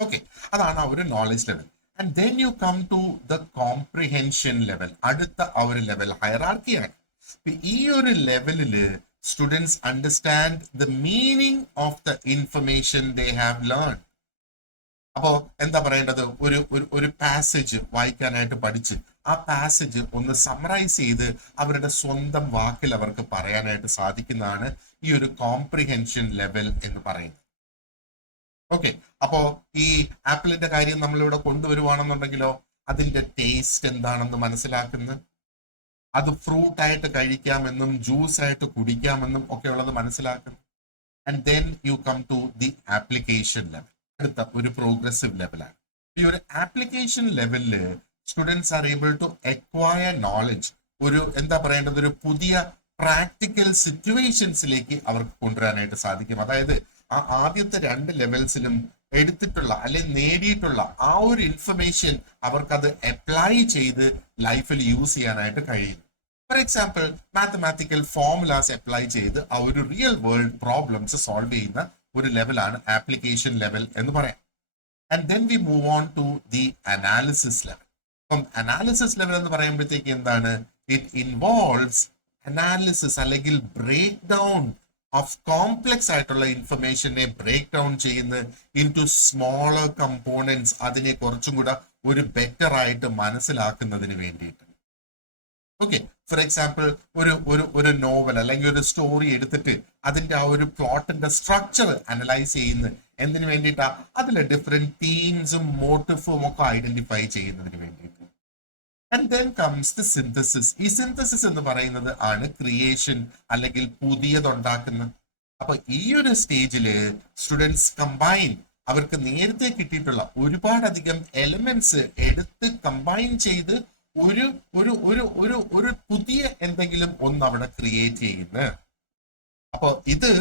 Okay, അതാണ് ആ ഒരു knowledge level. And then you come to the comprehension level. അടുത്ത ആ ഒരു ലെവൽ ഹയറാർക്കിയാണ്. ഈ ഒരു ലെവലില് students understand the meaning of the information they have learn. അപ്പോ എന്താ പറയേണ്ടത്? ഒരു പാസേജ് വായിക്കാനായിട്ട് പഠിച്ച് ആ പാസേജ് ഒന്ന് സമ്മറൈസ് ചെയ്ത് അവരുടെ സ്വന്തം വാക്കിൽ അവർക്ക് പറയാനായിട്ട് സാധിക്കുന്നതാണ് ഈ ഒരു കോംപ്രിഹെൻഷൻ ലെവൽ എന്ന് പറയുന്നത്. ഓക്കെ, അപ്പോ ഈ ആപ്പിളിന്റെ കാര്യം നമ്മളിവിടെ കൊണ്ടുവരുവാണെന്നുണ്ടെങ്കിലോ അതിന്റെ ടേസ്റ്റ് എന്താണെന്ന് മനസ്സിലാക്കുന്നു, അത് ഫ്രൂട്ട് ആയിട്ട് കഴിക്കാമെന്നും ജ്യൂസ് ആയിട്ട് കുടിക്കാമെന്നും ഒക്കെ ഉള്ളത് മനസ്സിലാക്കുന്നു. And then you come to the application level. അടുത്ത ഒരു പ്രോഗ്രസീവ് ലെവലാണ്. ഈ ഒരു ആപ്ലിക്കേഷൻ ലെവലില് students are able to acquire knowledge. ഒരു എന്താ പറയേണ്ടത്, ഒരു പുതിയ പ്രാക്ടിക്കൽ സിറ്റുവേഷൻസിലേക്ക് അവർക്ക് കൊണ്ടുവരാനായിട്ട് സാധിക്കും. അതായത് ആ ആദ്യത്തെ 2 ലെവൽസിലും എടുത്തിട്ടുള്ള അല്ലെങ്കിൽ നേടിയിട്ടുള്ള ആ ഒരു ഇൻഫർമേഷൻ അവർക്കത് അപ്ലൈ ചെയ്ത് ലൈഫിൽ യൂസ് ചെയ്യാനായിട്ട് കഴിയും. For example, mathematical formulas apply ചെയ്ത് ആ ഒരു റിയൽ വേൾഡ് പ്രോബ്ലംസ് സോൾവ് ചെയ്യുന്ന ഒരു ലെവലാണ് ആപ്ലിക്കേഷൻ ലെവൽ എന്ന് പറയാം. And then we move on to the analysis level. അപ്പം അനാലിസിസ് ലെവൽ എന്ന് പറയുമ്പോഴത്തേക്ക് എന്താണ്? ഇറ്റ് ഇൻവോൾവ്സ് അനാലിസിസ് അല്ലെങ്കിൽ ബ്രേക്ക് ഡൗൺ ഓഫ് കോംപ്ലക്സ് ആയിട്ടുള്ള ഇൻഫർമേഷനെ ബ്രേക്ക് ഡൗൺ ചെയ്യുന്ന ഇൻ ടു സ്മോളർ കമ്പോണൻസ്, അതിനെ കുറച്ചും കൂടെ ഒരു ബെറ്റർ ആയിട്ട് മനസ്സിലാക്കുന്നതിന് വേണ്ടിയിട്ട്. ഓക്കെ, ഫോർ എക്സാമ്പിൾ ഒരു നോവൽ അല്ലെങ്കിൽ ഒരു സ്റ്റോറി എടുത്തിട്ട് അതിന്റെ ആ ഒരു പ്ലോട്ടിന്റെ സ്ട്രക്ചർ അനലൈസ് ചെയ്യുന്ന എന്തിനു വേണ്ടിയിട്ടാ? അതിലെ ഡിഫറെന്റ് തീംസും മോട്ടീഫും ഒക്കെ ഐഡന്റിഫൈ ചെയ്യുന്നതിന് വേണ്ടിയിട്ട്. And then comes the synthesis. ഈ സിന്തസിസ് എന്ന് പറയുന്നത് ആണ് ക്രിയേഷൻ അല്ലെങ്കിൽ പുതിയതുണ്ടാക്കുന്നത്. അപ്പൊ ഈ ഒരു സ്റ്റേജില് സ്റ്റുഡൻസ് കമ്പൈൻ അവർക്ക് നേരത്തെ കിട്ടിയിട്ടുള്ള ഒരുപാടധികം എലിമെന്റ്സ് എടുത്ത് കമ്പൈൻ ചെയ്ത് ഒരു ഒരു ഒരു ഒരു ഒരു പുതിയ എന്തെങ്കിലും ഒന്ന് അവിടെ ക്രിയേറ്റ് ചെയ്യുന്നത്. അപ്പൊ ഇത്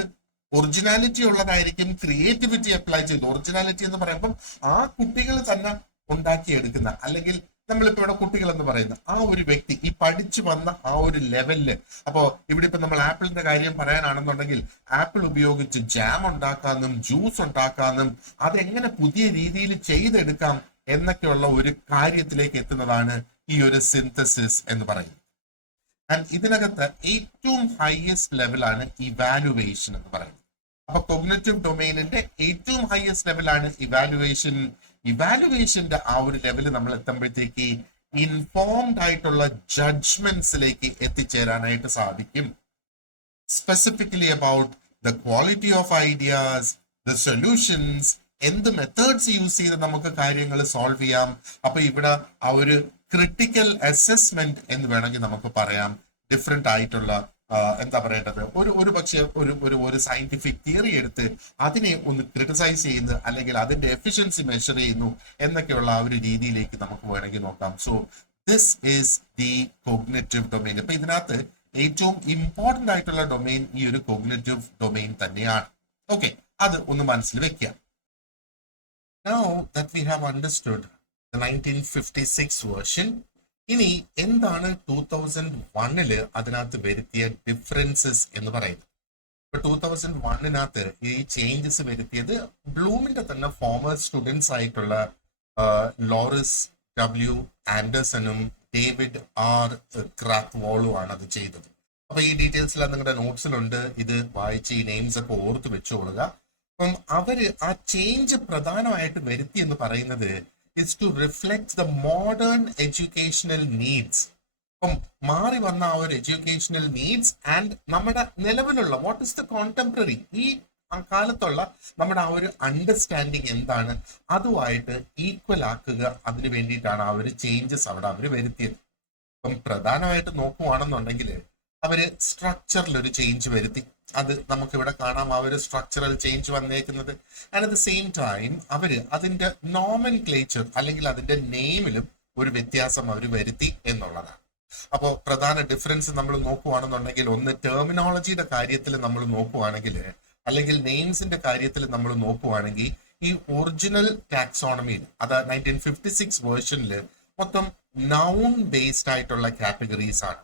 ഒറിജിനാലിറ്റി ഉള്ളതായിരിക്കും, ക്രിയേറ്റിവിറ്റി അപ്ലൈ ചെയ്ത്. ഒറിജിനാലിറ്റി എന്ന് പറയുമ്പോൾ ആ കുട്ടികൾ തന്നെ ഉണ്ടാക്കിയെടുക്കുന്ന, അല്ലെങ്കിൽ നമ്മളിപ്പോ ഇവിടെ കുട്ടികൾ എന്ന് പറയുന്ന ആ ഒരു വ്യക്തി ഈ പഠിച്ചു വന്ന ആ ഒരു ലെവലില്. അപ്പോ ഇവിടെ ഇപ്പൊ നമ്മൾ ആപ്പിളിന്റെ കാര്യം പറയാനാണെന്നുണ്ടെങ്കിൽ ആപ്പിൾ ഉപയോഗിച്ച് ജാം ഉണ്ടാക്കാനും ജ്യൂസ് ഉണ്ടാക്കാനും അതെങ്ങനെ പുതിയ രീതിയിൽ ചെയ്തെടുക്കാം എന്നൊക്കെയുള്ള ഒരു കാര്യത്തിലേക്ക് എത്തുന്നതാണ് ഈ ഒരു സിന്തസിസ് എന്ന് പറയുന്നത്. ആൻഡ് ഇതിനകത്ത് ഏറ്റവും ഹയസ്റ്റ് ലെവലാണ് ഇവാലുവേഷൻ എന്ന് പറയുന്നത്. അപ്പൊ കൊഗ്നിറ്റീവ് ഡൊമൈനിന്റെ ഏറ്റവും ഹയസ്റ്റ് ലെവലാണ് ഇവാലുവേഷൻ. ഇവാലുവേഷന്റെ ആ ഒരു ലെവല് നമ്മൾ എത്തുമ്പോഴത്തേക്ക് ഇൻഫോംഡ് ആയിട്ടുള്ള ജഡ്ജ്മെന്റ്സിലേക്ക് എത്തിച്ചേരാനായിട്ട് സാധിക്കും. Specifically about the quality of ideas, the solutions, എന്ത് മെത്തേഡ്സ് യൂസ് ചെയ്ത് നമുക്ക് കാര്യങ്ങൾ സോൾവ് ചെയ്യാം. അപ്പൊ ഇവിടെ ആ ഒരു ക്രിട്ടിക്കൽ അസസ്മെന്റ് എന്ന് വേണമെങ്കിൽ നമുക്ക് പറയാം. ഡിഫറെന്റ് ആയിട്ടുള്ള എന്താ പറയേണ്ടത്, ഒരു പക്ഷേ ഒരു സയന്റിഫിക് തിയറി എടുത്ത് അതിനെ ഒന്ന് ക്രിട്ടിസൈസ് ചെയ്യുന്നു, അല്ലെങ്കിൽ അതിന്റെ എഫിഷ്യൻസി മെഷർ ചെയ്യുന്നു എന്നൊക്കെയുള്ള ആ ഒരു രീതിയിലേക്ക് നമുക്ക് വേണമെങ്കിൽ നോക്കാം. So this is the cognitive domain. ഇപ്പൊ ഇതിനകത്ത് ഏറ്റവും ഇമ്പോർട്ടന്റ് ആയിട്ടുള്ള ഡൊമൈൻ ഈ ഒരു കോഗ്നിറ്റീവ് ഡൊമൈൻ തന്നെയാണ്. ഓക്കെ, അത് ഒന്ന് മനസ്സിൽ വെക്കുക. Now that we have understood the 1956 version, ഇനി എന്താണ് 2001 അതിനകത്ത് വരുത്തിയ ഡിഫറൻസസ് എന്ന് പറയുന്നത്? ഇപ്പൊ 2001 ഈ ചേഞ്ചസ് വരുത്തിയത് ബ്ലൂമിന്റെ തന്നെ ഫോമർ സ്റ്റുഡൻസ് ആയിട്ടുള്ള ലോറിസ് W. ആൻഡേഴ്സണും ഡേവിഡ് R. ക്രാത്ത്വോളും ആണ് അത് ചെയ്തത്. അപ്പൊ ഈ ഡീറ്റെയിൽസ് നിങ്ങളുടെ നോട്ട്സിലുണ്ട്. ഇത് വായിച്ച് ഈ നെയിംസ് ഒക്കെ ഓർത്ത് വെച്ചുകൊള്ളുക. അപ്പം അവര് ആ ചേഞ്ച് പ്രധാനമായിട്ട് വരുത്തി എന്ന് പറയുന്നത് is to reflect the modern educational needs. അപ്പം മാറി വന്ന ആ ഒരു എഡ്യൂക്കേഷണൽ നീഡ്സ് ആൻഡ് നമ്മുടെ നിലവിലുള്ള വാട്ട് ഇസ് ദ കോണ്ടംപററി, ഈ കാലത്തുള്ള നമ്മുടെ ആ ഒരു അണ്ടർസ്റ്റാൻഡിങ് എന്താണ് അതുമായിട്ട് ഈക്വൽ ആക്കുക. അതിന് വേണ്ടിയിട്ടാണ് ആ ഒരു ചേഞ്ചസ് അവിടെ അവർ വരുത്തിയത്. അപ്പം പ്രധാനമായിട്ട് നോക്കുവാണെന്നുണ്ടെങ്കിൽ അവര് സ്ട്രക്ചറിൽ ഒരു ചേഞ്ച് വരുത്തി. അത് നമുക്ക് ഇവിടെ കാണാം, ആ ഒരു സ്ട്രക്ചറൽ ചേഞ്ച് വന്നേക്കുന്നത്. And at the same time അവര് അതിന്റെ നോമൻക്ലേച്ചർ അല്ലെങ്കിൽ അതിന്റെ നെയിമിലും ഒരു വ്യത്യാസം അവർ വരുത്തി എന്നുള്ളതാണ്. അപ്പോൾ പ്രധാന ഡിഫറൻസ് നമ്മൾ നോക്കുവാണെന്നുണ്ടെങ്കിൽ, ഒന്ന് ടെർമിനോളജിയുടെ കാര്യത്തിൽ നമ്മൾ നോക്കുവാണെങ്കിൽ, അല്ലെങ്കിൽ നെയിംസിന്റെ കാര്യത്തിൽ നമ്മൾ നോക്കുവാണെങ്കിൽ, ഈ ഒറിജിനൽ ടാക്സോണമിയിൽ, അത് 1956 വേർഷനിൽ മൊത്തം നൗൺ ബേസ്ഡ് ആയിട്ടുള്ള കാറ്റഗറീസ് ആണ്.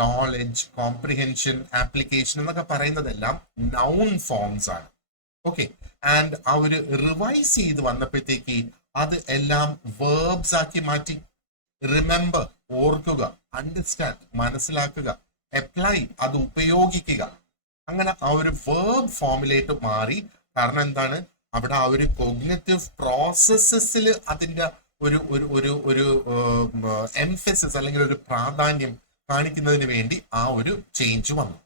നോളജ്, കോംപ്രിഹെൻഷൻ, ആപ്ലിക്കേഷൻ എന്നൊക്കെ പറയുന്നതെല്ലാം നൗൺ ഫോംസ് ആണ്. ഓക്കെ, ആൻഡ് ആ ഒരു റിവൈസ് ചെയ്ത് വന്നപ്പോഴത്തേക്ക് അത് എല്ലാം വേർബ്സ് ആക്കി മാറ്റി. റിമെമ്പർ, ഓർക്കുക, അണ്ടർസ്റ്റാൻഡ്, മനസ്സിലാക്കുക, അപ്ലൈ, അത് ഉപയോഗിക്കുക, അങ്ങനെ ആ ഒരു വേർബ് ഫോമിലേക്ക് മാറി. കാരണം എന്താണ്, അവിടെ ആ ഒരു കോഗ്നിറ്റീവ് പ്രോസസ്സസിൽ അതിന്റെ ഒരു ഒരു ഒരു ഒരു എംഫസിസ് അല്ലെങ്കിൽ ഒരു പ്രാധാന്യം കാണിക്കുന്നതിന് വേണ്ടി ആ ഒരു ചേഞ്ച് വന്നു.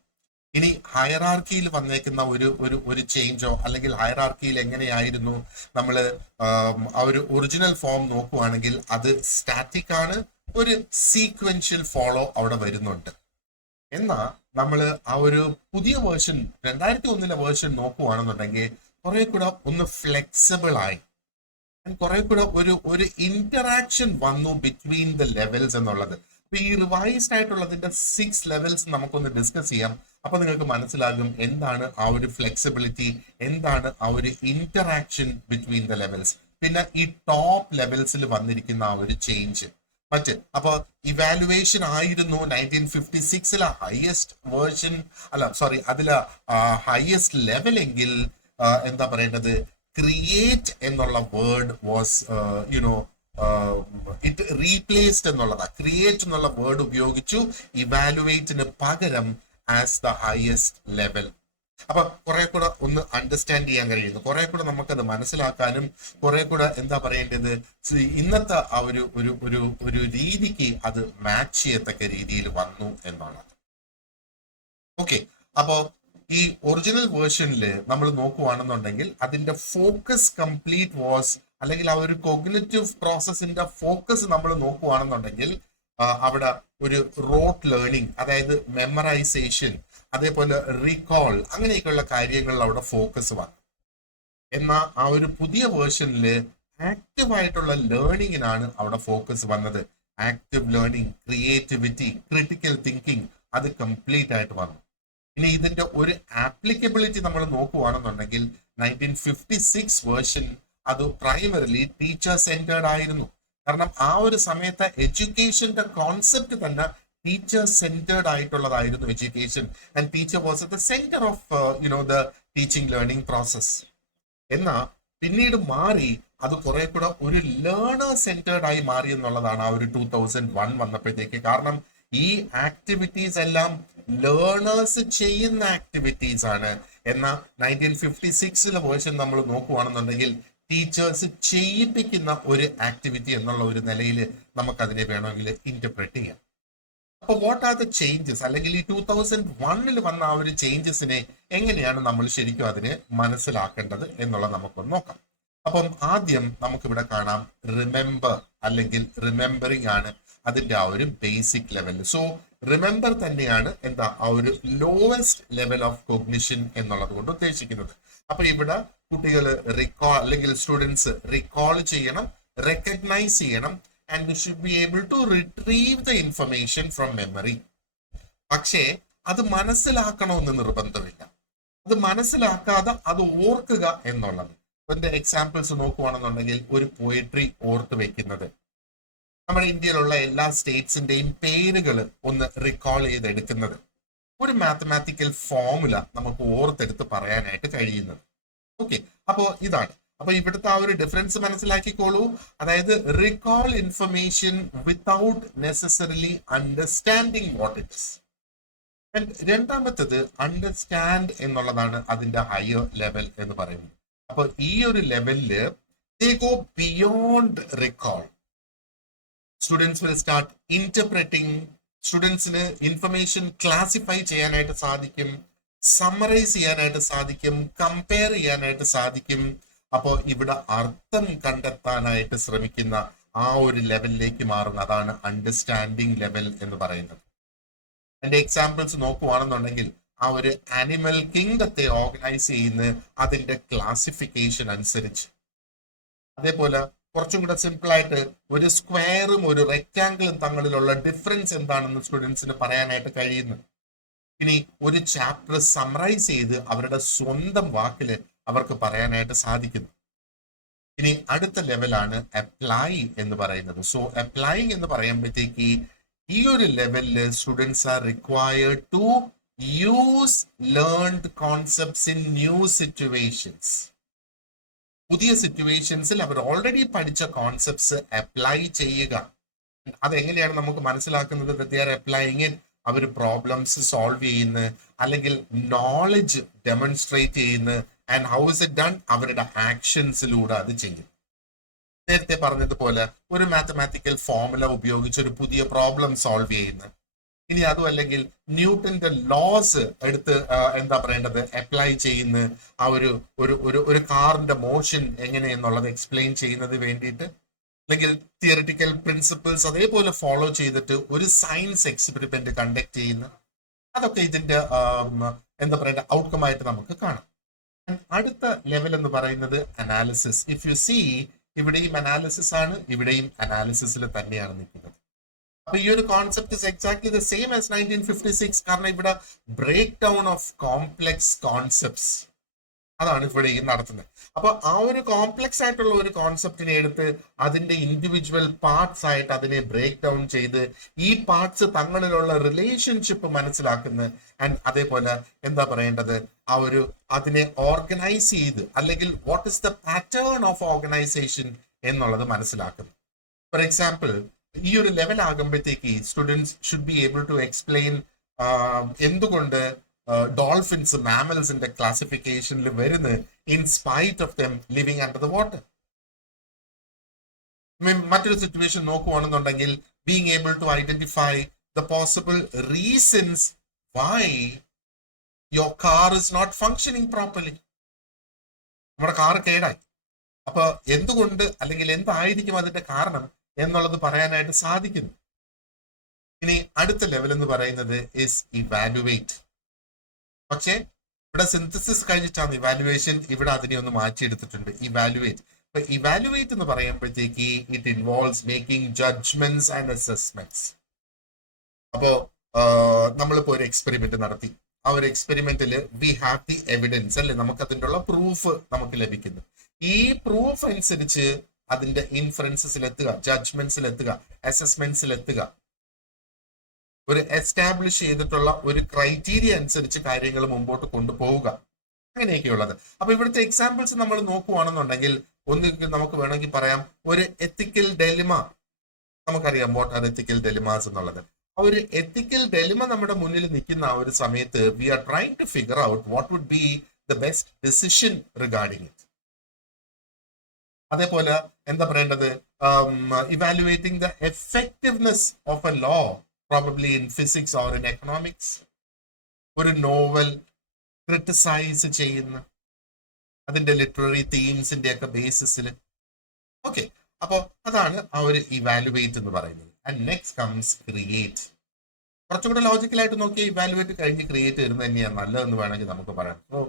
ഇനി ഹയറാർക്കിയിൽ വന്നേക്കുന്ന ഒരു ഒരു ഒരു ചേഞ്ചോ, അല്ലെങ്കിൽ ഹയറാർക്കിയിൽ എങ്ങനെയായിരുന്നു നമ്മൾ ആ ഒരു ഒറിജിനൽ ഫോം നോക്കുവാണെങ്കിൽ അത് സ്റ്റാറ്റിക് ആണ്, ഒരു സീക്വൻഷ്യൽ ഫോളോ അവിടെ വരുന്നുണ്ട്. എന്നാ നമ്മൾ ആ ഒരു പുതിയ വേർഷൻ 2001 വേർഷൻ നോക്കുവാണെന്നുണ്ടെങ്കിൽ കുറെ കൂടെ ഒന്ന് ഫ്ലെക്സിബിൾ ആയി, കുറെ കൂടെ ഒരു ഇന്ററാക്ഷൻ വന്നു ബിറ്റ്വീൻ ദ ലെവൽസ് എന്നുള്ളത്. അപ്പൊ ഈ റിവൈസ്ഡ് ആയിട്ടുള്ളതിന്റെ 6 ലെവൽസ് നമുക്കൊന്ന് ഡിസ്കസ് ചെയ്യാം. അപ്പൊ നിങ്ങൾക്ക് മനസ്സിലാകും എന്താണ് ആ ഒരു ഫ്ലെക്സിബിലിറ്റി, എന്താണ് ആ ഒരു ഇന്ററാക്ഷൻ ബിറ്റ്വീൻ ദ ലെവൽസ്, പിന്നെ ഈ ടോപ്പ് ലെവൽസിൽ വന്നിരിക്കുന്ന ആ ഒരു ചേഞ്ച് അപ്പൊ ഇവാലുവേഷൻ ആയിരുന്നു 1956 ഹയസ്റ്റ് വേർഷൻ, അല്ല സോറി, അതില് ഹയസ്റ്റ് ലെവൽ എങ്കിൽ എന്താ പറയേണ്ടത്, ക്രിയേറ്റ് എന്നുള്ള വേർഡ് വാസ് ഇറ്റ് റീപ്ലേസ്ഡ് എന്നുള്ളതാ. ക്രിയേറ്റ് എന്നുള്ള വേർഡ് ഉപയോഗിച്ചു ഇവാലുവേറ്റിന് പകരം ആസ് ദ ഹയസ്റ്റ് ലെവൽ. അപ്പൊ കുറെ കൂടെ ഒന്ന് അണ്ടർസ്റ്റാൻഡ് ചെയ്യാൻ കഴിയുന്നു, കുറെ കൂടെ നമുക്കത് മനസ്സിലാക്കാനും കുറെ കൂടെ എന്താ പറയേണ്ടത്, ഇന്നത്തെ ആ ഒരു ഒരു ഒരു ഒരു രീതിക്ക് അത് മാച്ച് ചെയ്യത്തക്ക രീതിയിൽ വന്നു എന്നാണ്. ഓക്കെ, അപ്പോ ഈ ഒറിജിനൽ വേർഷനിൽ നമ്മൾ നോക്കുവാണെന്നുണ്ടെങ്കിൽ അതിന്റെ ഫോക്കസ് കംപ്ലീറ്റ് വാസ്, അല്ലെങ്കിൽ ആ ഒരു കോഗ്നിറ്റീവ് പ്രോസസ്സിന്റെ ഫോക്കസ് നമ്മൾ നോക്കുവാണെന്നുണ്ടെങ്കിൽ അവിടെ ഒരു റോട്ട് ലേണിംഗ്, അതായത് മെമ്മറൈസേഷൻ, അതേപോലെ റീകോൾ, അങ്ങനെയൊക്കെയുള്ള കാര്യങ്ങളിൽ അവിടെ ഫോക്കസ് വന്നു. എന്നാൽ ആ ഒരു പുതിയ വേർഷനിൽ ആക്റ്റീവ് ആയിട്ടുള്ള ലേണിങ്ങിനാണ് അവിടെ ഫോക്കസ് വന്നത്. Active learning, creativity, critical thinking, അത് കംപ്ലീറ്റ് ആയിട്ട് വന്നു. ഇനി ഇതിന്റെ ഒരു ആപ്ലിക്കബിലിറ്റി നമ്മൾ നോക്കുവാണെന്നുണ്ടെങ്കിൽ 1956 വേർഷൻ അത് പ്രൈമറിലി ടീച്ചർ സെന്റേർഡ് ആയിരുന്നു. കാരണം ആ ഒരു സമയത്ത് എഡ്യൂക്കേഷന്റെ കോൺസെപ്റ്റ് തന്നെ ടീച്ചർ സെന്റേർഡ് ആയിട്ടുള്ളതായിരുന്നു education, and teacher was at the centre of the teaching learning process. എന്നാ പിന്നീട് മാറി അത് കുറെ കൂടെ ഒരു ലേണർ സെന്റേർഡ് ആയി മാറി എന്നുള്ളതാണ് ആ ഒരു 2001 വന്നപ്പോഴത്തേക്ക്. കാരണം ഈ ആക്ടിവിറ്റീസ് എല്ലാം ലേണേഴ്സ് ചെയ്യുന്ന ആക്ടിവിറ്റീസ് ആണ്. എന്നാൽ 1956 വേർഷൻ നമ്മൾ നോക്കുവാണെന്നുണ്ടെങ്കിൽ ടീച്ചേഴ്സ് ചെയ്യിപ്പിക്കുന്ന ഒരു ആക്ടിവിറ്റി എന്നുള്ള ഒരു നിലയിൽ നമുക്കതിനെ വേണമെങ്കിൽ ഇന്റർപ്രറ്റ് ചെയ്യാം. അപ്പൊ വാട്ട് ആർ ദ ചേഞ്ചസ്, അല്ലെങ്കിൽ ഈ 2001 വന്ന ആ ഒരു ചേഞ്ചസിനെ എങ്ങനെയാണ് നമ്മൾ ശരിക്കും അതിനെ മനസ്സിലാക്കേണ്ടത് എന്നുള്ളത് നമുക്കൊന്ന് നോക്കാം. അപ്പം ആദ്യം നമുക്കിവിടെ കാണാം റിമെമ്പർ, അല്ലെങ്കിൽ റിമെമ്പറിങ് ആണ് അതിന്റെ ആ ഒരു ബേസിക് ലെവൽ. സോ റിമെമ്പർ തന്നെയാണ് എന്താ ആ ഒരു ലോവസ്റ്റ് ലെവൽ ഓഫ് കോഗ്നിഷൻ എന്നുള്ളത് കൊണ്ട് ഉദ്ദേശിക്കുന്നത്. അപ്പൊ ഇവിടെ കുട്ടികൾ റിക്കോൾ, അല്ലെങ്കിൽ സ്റ്റുഡൻസ് റിക്കോൾ ചെയ്യണം, റെക്കഗ്നൈസ് ചെയ്യണം, and should be able to retrieve the information from memory. പക്ഷേ അത് മനസ്സിലാക്കണമെന്ന് നിർബന്ധമില്ല. അത് മനസ്സിലാക്കാതെ അത് ഓർക്കുക എന്നുള്ളത്. ഇതിന്റെ എക്സാമ്പിൾസ് നോക്കുവാണെന്നുണ്ടെങ്കിൽ ഒരു പോയട്രി ഓർത്ത് വെക്കുന്നത്, നമ്മുടെ ഇന്ത്യയിലുള്ള എല്ലാ സ്റ്റേറ്റ്സിന്റെയും പേരുകൾ ഒന്ന് റിക്കോൾ ചെയ്തെടുക്കുന്നത്, ഒരു മാത്തമാറ്റിക്കൽ ഫോർമുല നമുക്ക് ഓർത്തെടുത്ത് പറയാനായിട്ട് കഴിയുന്നത്. ഓക്കെ, അപ്പോ ഇതാണ്. അപ്പൊ ഇവിടുത്തെ ആ ഒരു ഡിഫറൻസ് മനസ്സിലാക്കിക്കോളൂ. അതായത് recall information without necessarily understanding what it is. രണ്ടാമത്തത് അണ്ടർസ്റ്റാൻഡ് എന്നുള്ളതാണ് അതിന്റെ ഹയർ ലെവൽ എന്ന് പറയുന്നത്. അപ്പൊ ഈ ഒരു ലെവലില് they go beyond recall. Students will start interpreting. സ്റ്റുഡൻസിന് ഇൻഫർമേഷൻ ക്ലാസിഫൈ ചെയ്യാനായിട്ട് സാധിക്കും, സമ്മറൈസ് ചെയ്യാനായിട്ട് സാധിക്കും, കമ്പയർ ചെയ്യാനായിട്ട് സാധിക്കും. അപ്പോൾ ഇവിടെ അർത്ഥം കണ്ടെത്താനായിട്ട് ശ്രമിക്കുന്ന ആ ഒരു ലെവലിലേക്ക് മാറുന്ന അതാണ് അണ്ടർസ്റ്റാൻഡിങ് ലെവൽ എന്ന് പറയുന്നത്. എന്റെ എക്സാമ്പിൾസ് നോക്കുവാണെന്നുണ്ടെങ്കിൽ ആ ഒരു ആനിമൽ കിങ്ഡത്തെ ഓർഗനൈസ് ചെയ്യുന്ന അതിന്റെ ക്ലാസിഫിക്കേഷൻ അനുസരിച്ച്, അതേപോലെ കുറച്ചും കൂടെ സിമ്പിൾ ആയിട്ട് ഒരു സ്ക്വയറും ഒരു റെക്റ്റാങ്കിളും തമ്മിലുള്ള ഡിഫറൻസ് എന്താണെന്ന് സ്റ്റുഡൻസിന് പറയാനായിട്ട് കഴിയുന്നു. ഇനി ഒരു ചാപ്റ്റർ സമറൈസ് ചെയ്ത് അവരുടെ സ്വന്തം വാക്കില് അവർക്ക് പറയാനായിട്ട് സാധിക്കുന്നു. ഇനി അടുത്ത ലെവലാണ് അപ്ലൈ എന്ന് പറയുന്നത്. സോ അപ്ലൈങ് എന്ന് പറയുമ്പോഴത്തേക്ക് ഈ ഒരു ലെവലില് students are required to use learned concepts in new situations. പുതിയ സിറ്റുവേഷൻസിൽ അവർ ഓൾറെഡി പഠിച്ച കോൺസെപ്റ്റ്സ് അപ്ലൈ ചെയ്യുക. അതെങ്ങനെയാണ് നമുക്ക് മനസ്സിലാക്കുന്നത്? They are applying it. അവർ പ്രോബ്ലംസ് സോൾവ് ചെയ്യുന്നു, അല്ലെങ്കിൽ നോളജ് ഡെമോൺസ്ട്രേറ്റ് ചെയ്യുന്നു. And how is it done? അവരുടെ ആക്ഷൻസിലൂടെ അത് ചെയ്യും. നേരത്തെ പറഞ്ഞതുപോലെ ഒരു മാത്തമാറ്റിക്കൽ ഫോർമുല ഉപയോഗിച്ച് ഒരു പുതിയ പ്രോബ്ലം സോൾവ് ചെയ്യുന്നു. ഇനി അതും അല്ലെങ്കിൽ ന്യൂട്ടന്റെ ലോസ് എടുത്ത് എന്താ പറയേണ്ടത്, അപ്ലൈ ചെയ്യുന്ന ആ ഒരു കാറിന്റെ മോഷൻ എങ്ങനെയെന്നുള്ളത് എക്സ്പ്ലെയിൻ ചെയ്യുന്നത് വേണ്ടിയിട്ട്, അല്ലെങ്കിൽ തിയറിറ്റിക്കൽ പ്രിൻസിപ്പിൾസ് അതേപോലെ ഫോളോ ചെയ്തിട്ട് ഒരു സയൻസ് എക്സ്പെരിമെന്റ് കണ്ടക്ട് ചെയ്യുന്ന, അതൊക്കെ ഇതിന്റെ എന്താ പറയേണ്ട ഔട്ട്കം ആയിട്ട് നമുക്ക് കാണാം. അടുത്ത ലെവൽ എന്ന് പറയുന്നത് അനാലിസിസ്. ഇഫ് യു സീ, ഇവിടെയും അനാലിസിസ് ആണ്, ഇവിടെയും അനാലിസിസിൽ തന്നെയാണ് നിൽക്കുന്നത്. അപ്പൊ ഈ ഒരു concept is exactly the same as 1956. കാരണം ഇവിടെ break down of complex concepts അതാണ് ഇവിടെ ഈ നടത്തുന്നത്. അപ്പൊ ആ ഒരു കോംപ്ലക്സ് ആയിട്ടുള്ള ഒരു കോൺസെപ്റ്റിനെ എടുത്ത് അതിന്റെ ഇൻഡിവിജ്വൽ പാർട്സ് ആയിട്ട് അതിനെ ബ്രേക്ക് ഡൗൺ ചെയ്ത് ഈ പാർട്സ് തങ്ങളിലുള്ള റിലേഷൻഷിപ്പ് മനസ്സിലാക്കുന്ന, ആൻഡ് അതേപോലെ എന്താ പറയേണ്ടത്, അതിനെ ഓർഗനൈസ് ചെയ്ത്, അല്ലെങ്കിൽ what is the pattern of organisation എന്നുള്ളത് മനസ്സിലാക്കുന്നു. ഫോർ എക്സാമ്പിൾ, ഈ ഒരു ലെവൽ ആകുമ്പോഴത്തേക്ക് students should be able to explain എന്തുകൊണ്ട് ഡോൾഫിൻസ് മാമൽസിന്റെ ക്ലാസിഫിക്കേഷനിൽ വരുന്നത് in spite of them living under the water. മറ്റൊരു സിറ്റുവേഷൻ നോക്കുവാണെന്നുണ്ടെങ്കിൽ being able to identify the possible reasons why your car is not functioning properly. നമ്മുടെ car കേടായി, അപ്പൊ എന്തുകൊണ്ട് അല്ലെങ്കിൽ എന്തായിരിക്കും അതിന്റെ കാരണം എന്നുള്ളത് പറയാനായിട്ട് സാധിക്കുന്നു. ഇനി അടുത്ത ലെവൽ എന്ന് പറയുന്നത് ഇസ് ഇവാലുവേറ്റ്. പക്ഷേ ഇവിടെ സിന്തസിസ് കഴിഞ്ഞിട്ടാണ് ഇവാലുവേഷൻ, ഇവിടെ അതിനെ ഒന്ന് മാറ്റിയെടുത്തിട്ടുണ്ട്, ഇവാലുവേറ്റ്. അപ്പൊ ഇവാലുവേറ്റ് എന്ന് പറയുമ്പോഴത്തേക്ക് it involves making judgements and assessments. അപ്പോ നമ്മളിപ്പോ ഒരു എക്സ്പെരിമെന്റ് നടത്തി, ആ ഒരു എക്സ്പെരിമെന്റിൽ വി ഹാവ് ദി എവിഡൻസ്, അല്ലെ, നമുക്ക് അതിൻ്റെ ഉള്ള പ്രൂഫ് നമുക്ക് ലഭിക്കുന്നു. ഈ പ്രൂഫ് അനുസരിച്ച് അതിന്റെ ഇൻഫറൻസസിൽ എത്തുക, ജഡ്ജ്മെന്റ്സിൽ എത്തുക, അസസ്മെന്റ്സിൽ എത്തുക, ഒരു എസ്റ്റാബ്ലിഷ് ചെയ്തിട്ടുള്ള ഒരു ക്രൈറ്റീരിയ അനുസരിച്ച് കാര്യങ്ങൾ മുമ്പോട്ട് കൊണ്ടുപോവുക, അങ്ങനെയൊക്കെയുള്ളത്. അപ്പൊ ഇവിടുത്തെ എക്സാമ്പിൾസ് നമ്മൾ നോക്കുവാണെന്നുണ്ടെങ്കിൽ നമുക്ക് വേണമെങ്കിൽ പറയാം ഒരു എത്തിക്കൽ ഡെലിമ. നമുക്കറിയാം വാട്ട് ആർ എത്തിക്കൽ ഡെലിമാസ് എന്നുള്ളത്. ആ ഒരു എത്തിക്കൽ ഡെലിമ നമ്മുടെ മുന്നിൽ നിൽക്കുന്ന ആ ഒരു സമയത്ത് we are trying to figure out what would be the best decision regarding it. അതേപോലെ എന്താ പറയേണ്ടത്, evaluating the effectiveness of a law, probably in physics or in economics. ഒരു നോവൽ ക്രിട്ടിസൈസ് ചെയ്യുന്ന അതിന്റെ ലിറ്റററി തീംസിന്റെ ഒക്കെ ബേസിസിൽ. ഓക്കെ, അപ്പോ അതാണ് ആ ഒരു ഇവാലുവേറ്റ് എന്ന് പറയുന്നത്. And next comes create. കുറച്ചും കൂടെ ലോജിക്കലായിട്ട് നോക്കിയാൽ ഇവാലുവേറ്റ് കഴിഞ്ഞ് ക്രിയേറ്റ് വരുന്നത് തന്നെയാണ് നല്ലതെന്ന് വേണമെങ്കിൽ നമുക്ക് പറയാം. So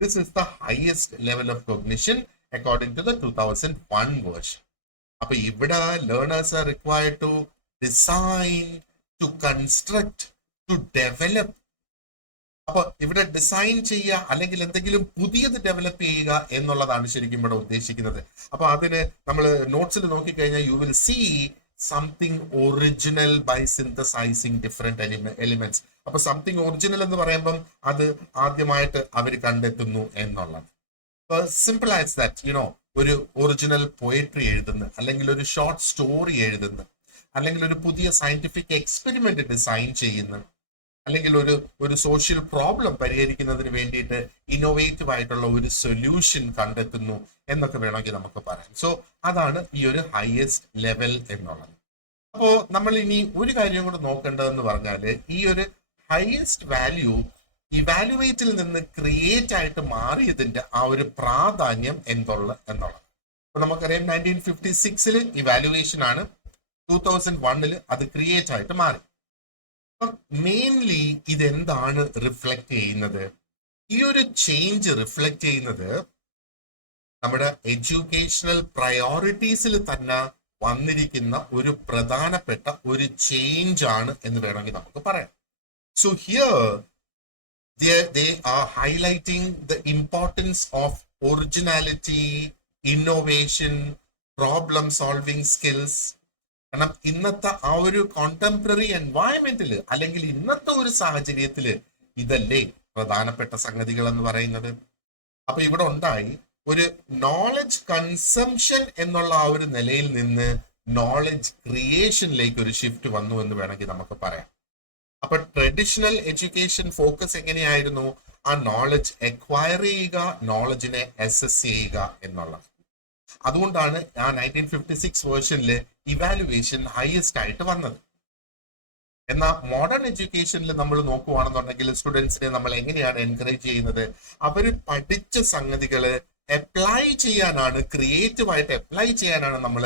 this is the highest level of cognition according to the 2001 version. അപ്പൊ ഇവിടെ learners are required to design, to construct, to develop. അപ്പൊ ഇവിടെ ഡിസൈൻ ചെയ്യുക അല്ലെങ്കിൽ എന്തെങ്കിലും പുതിയത് ഡെവലപ്പ് ചെയ്യുക എന്നുള്ളതാണ് ശരിക്കും ഇവിടെ ഉദ്ദേശിക്കുന്നത്. അപ്പൊ അതിന് നമ്മൾ നോട്ട്സിൽ നോക്കിക്കഴിഞ്ഞാൽ you will see something original by synthesising different elements. അപ്പൊ സംതിങ് ഒറിജിനൽ എന്ന് പറയുമ്പം അത് ആദ്യമായിട്ട് അവർ കണ്ടെത്തുന്നു എന്നുള്ളത്. സിമ്പിൾ ആസ് ദാറ്റ്, യുനോ, ഒരു ഒറിജിനൽ പോയട്രി എഴുതുന്നു, അല്ലെങ്കിൽ ഒരു ഷോർട്ട് സ്റ്റോറി എഴുതുന്നു, അല്ലെങ്കിൽ ഒരു പുതിയ സയന്റിഫിക് എക്സ്പെരിമെന്റ് ഡിസൈൻ ചെയ്യുന്നു, അല്ലെങ്കിൽ ഒരു സോഷ്യൽ പ്രോബ്ലം പരിഹരിക്കുന്നതിന് വേണ്ടിയിട്ട് ഇന്നോവേറ്റീവ് ആയിട്ടുള്ള ഒരു സൊല്യൂഷൻ കണ്ടെത്തുന്നു എന്നൊക്കെ വേണമെങ്കിൽ നമുക്ക് പറയാം. സോ അതാണ് ഈ ഒരു ഹയസ്റ്റ് ലെവൽ എന്നുള്ളത്. അപ്പോ നമ്മൾ ഇനി ഒരു കാര്യം കൂടെ നോക്കേണ്ടതെന്ന് പറഞ്ഞാല് ഈ ഒരു ഹയസ്റ്റ് വാല്യൂ ഇവാലുവേറ്റിൽ നിന്ന് ക്രിയേറ്റ് ആയിട്ട് മാറിയതിന്റെ ആ ഒരു പ്രാധാന്യം എന്നുള്ളത്. അപ്പൊ നമുക്കറിയാം 1956 ഇവാലുവേഷൻ ആണ്, 2001 അത് ക്രിയേറ്റ് ആയിട്ട് മാറി. അപ്പം മെയിൻലി ഇതെന്താണ് റിഫ്ലക്ട് ചെയ്യുന്നത്? ഈ ഒരു ചേഞ്ച് റിഫ്ലക്ട് ചെയ്യുന്നത് നമ്മുടെ എഡ്യൂക്കേഷണൽ പ്രയോറിറ്റീസിൽ തന്നെ വന്നിരിക്കുന്ന ഒരു പ്രധാനപ്പെട്ട ഒരു ചേഞ്ച് ആണ് എന്ന് വേണമെങ്കിൽ നമുക്ക് പറയാം. So here they are highlighting the importance of originality, innovation, problem solving skills. കാരണം ഇന്നത്തെ ആ ഒരു കോണ്ടംപററി എൻവയൺമെന്റില് അല്ലെങ്കിൽ ഇന്നത്തെ ഒരു സാഹചര്യത്തില് ഇതല്ലേ പ്രധാനപ്പെട്ട സംഗതികൾ എന്ന് പറയുന്നത്. അപ്പൊ ഇവിടെ ഉണ്ടായി ഒരു നോളജ് കൺസംഷൻ എന്നുള്ള ആ ഒരു നിലയിൽ നിന്ന് നോളജ് ക്രിയേഷനിലേക്ക് ഒരു ഷിഫ്റ്റ് വന്നു എന്ന് വേണമെങ്കിൽ നമുക്ക് പറയാം. അപ്പൊ ട്രഡീഷണൽ എഡ്യൂക്കേഷൻ ഫോക്കസ് എങ്ങനെയായിരുന്നു? ആ നോളജ് എക്വയർ ചെയ്യുക, നോളജിനെ അസസ് ചെയ്യുക എന്നുള്ളത്. അതുകൊണ്ടാണ് ആ 1956 വേർഷനിൽ ഇവാലുവേഷൻ ഹയസ്റ്റ് ആയിട്ട് വന്നത്. എന്നാൽ മോഡേൺ എഡ്യൂക്കേഷനിൽ നമ്മൾ നോക്കുവാണെന്നുണ്ടെങ്കിൽ സ്റ്റുഡൻസിനെ നമ്മൾ എങ്ങനെയാണ് എൻകറേജ് ചെയ്യുന്നത്? അവർ പഠിച്ച സംഗതികള് അപ്ലൈ ചെയ്യാനാണ്, ക്രിയേറ്റീവായിട്ട് അപ്ലൈ ചെയ്യാനാണ് നമ്മൾ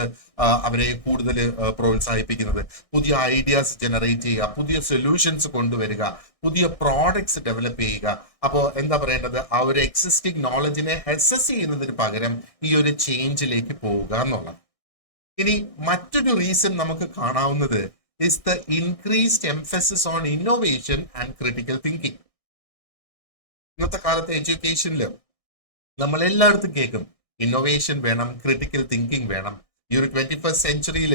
അവരെ കൂടുതൽ പ്രോത്സാഹിപ്പിക്കുന്നത്. പുതിയ ഐഡിയാസ് ജനറേറ്റ് ചെയ്യുക, പുതിയ സൊല്യൂഷൻസ് കൊണ്ടുവരിക, പുതിയ പ്രോഡക്ട്സ് ഡെവലപ്പ് ചെയ്യുക. അപ്പോൾ എന്താ പറയേണ്ടത്? ആ ഒരു എക്സിസ്റ്റിംഗ് നോളജിനെ അസസ് ചെയ്യുന്നതിന് പകരം ഈ ഒരു ചേഞ്ചിലേക്ക് പോവുക എന്നുള്ളത്. ഇനി മറ്റൊരു റീസൺ നമുക്ക് കാണാവുന്നത് is the increased emphasis on innovation and critical thinking. ഇന്നത്തെ കാലത്തെ എഡ്യൂക്കേഷനിൽ നമ്മൾ എല്ലായിടത്തും കേൾക്കും ഇന്നോവേഷൻ വേണം, ക്രിട്ടിക്കൽ തിങ്കിങ് വേണം. ഈ ഒരു 21st സെഞ്ചുറിയിൽ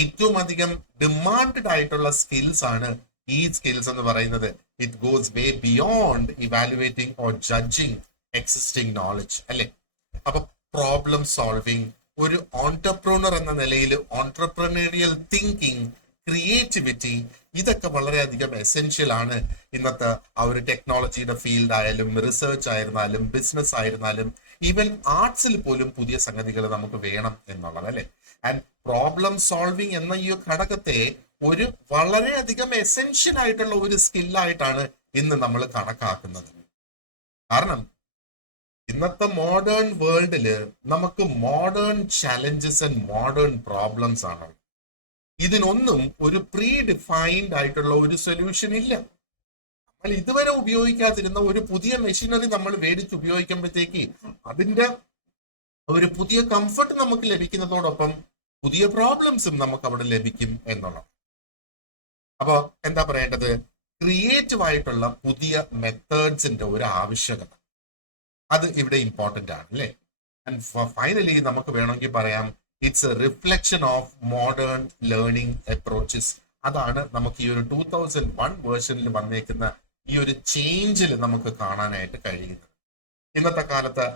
ഏറ്റവും അധികം ഡിമാൻഡഡ് ആയിട്ടുള്ള സ്കിൽസ് ആണ് ഈ സ്കിൽസ് എന്ന് പറയുന്നത്. It goes way beyond evaluating or judging existing knowledge, അല്ലെ? അപ്പൊ പ്രോബ്ലം സോൾവിങ്, ഒരു ഓൺടർപ്രണർ എന്ന നിലയിൽ ഓൺടർപ്രണറിയൽ തിങ്കിങ്, ക്രിയേറ്റിവിറ്റി, ഇതൊക്കെ വളരെയധികം എസെൻഷ്യൽ ആണ് ഇന്നത്തെ ആ ഒരു ടെക്നോളജിയുടെ ഫീൽഡ് ആയാലും റിസർച്ച് ആയിരുന്നാലും ബിസിനസ് ആയിരുന്നാലും ഈവൻ ആർട്സിൽ പോലും പുതിയ സംഗതികൾ നമുക്ക് വേണം എന്നുള്ളത്, അല്ലെ? ആൻഡ് പ്രോബ്ലം സോൾവിങ് എന്ന ഈ ഘടകത്തെ ഒരു വളരെയധികം എസെൻഷ്യൽ ആയിട്ടുള്ള ഒരു സ്കില്ലായിട്ടാണ് ഇന്ന് നമ്മൾ കണക്കാക്കുന്നത്. കാരണം ഇന്നത്തെ മോഡേൺ വേൾഡില് നമുക്ക് modern challenges and modern problems ആണ്. ഇതിനൊന്നും ഒരു പ്രീ ഡിഫൈൻഡ് ആയിട്ടുള്ള ഒരു സൊല്യൂഷൻ ഇല്ല. നമ്മൾ ഇതുവരെ ഉപയോഗിക്കാതിരുന്ന ഒരു പുതിയ മെഷീനറി നമ്മൾ മേടിച്ച് ഉപയോഗിക്കുമ്പോഴത്തേക്ക് അതിന്റെ ഒരു പുതിയ കംഫർട്ട് നമുക്ക് ലഭിക്കുന്നതോടൊപ്പം പുതിയ പ്രോബ്ലംസും നമുക്ക് അവിടെ ലഭിക്കും എന്നുള്ളത്. അപ്പൊ എന്താ പറയേണ്ടത്? ക്രിയേറ്റീവ് ആയിട്ടുള്ള പുതിയ മെത്തേഡ്സിന്റെ ഒരു ആവശ്യകത, അത് ഇവിടെ ഇമ്പോർട്ടന്റ് ആണ്, അല്ലെ? ആൻഡ് ഫൈനലി നമുക്ക് വേണമെങ്കിൽ പറയാം it's A reflection of modern learning approaches. അതാണ് നമുക്ക് ഈ ഒരു 2001 വേർഷനിൽ വന്നേക്കുന്ന ഈ ഒരു ചേഞ്ചിൽ നമുക്ക് കാണാനായിട്ട് കഴിയുന്നത്. ഇന്നത്തെ കാലത്ത്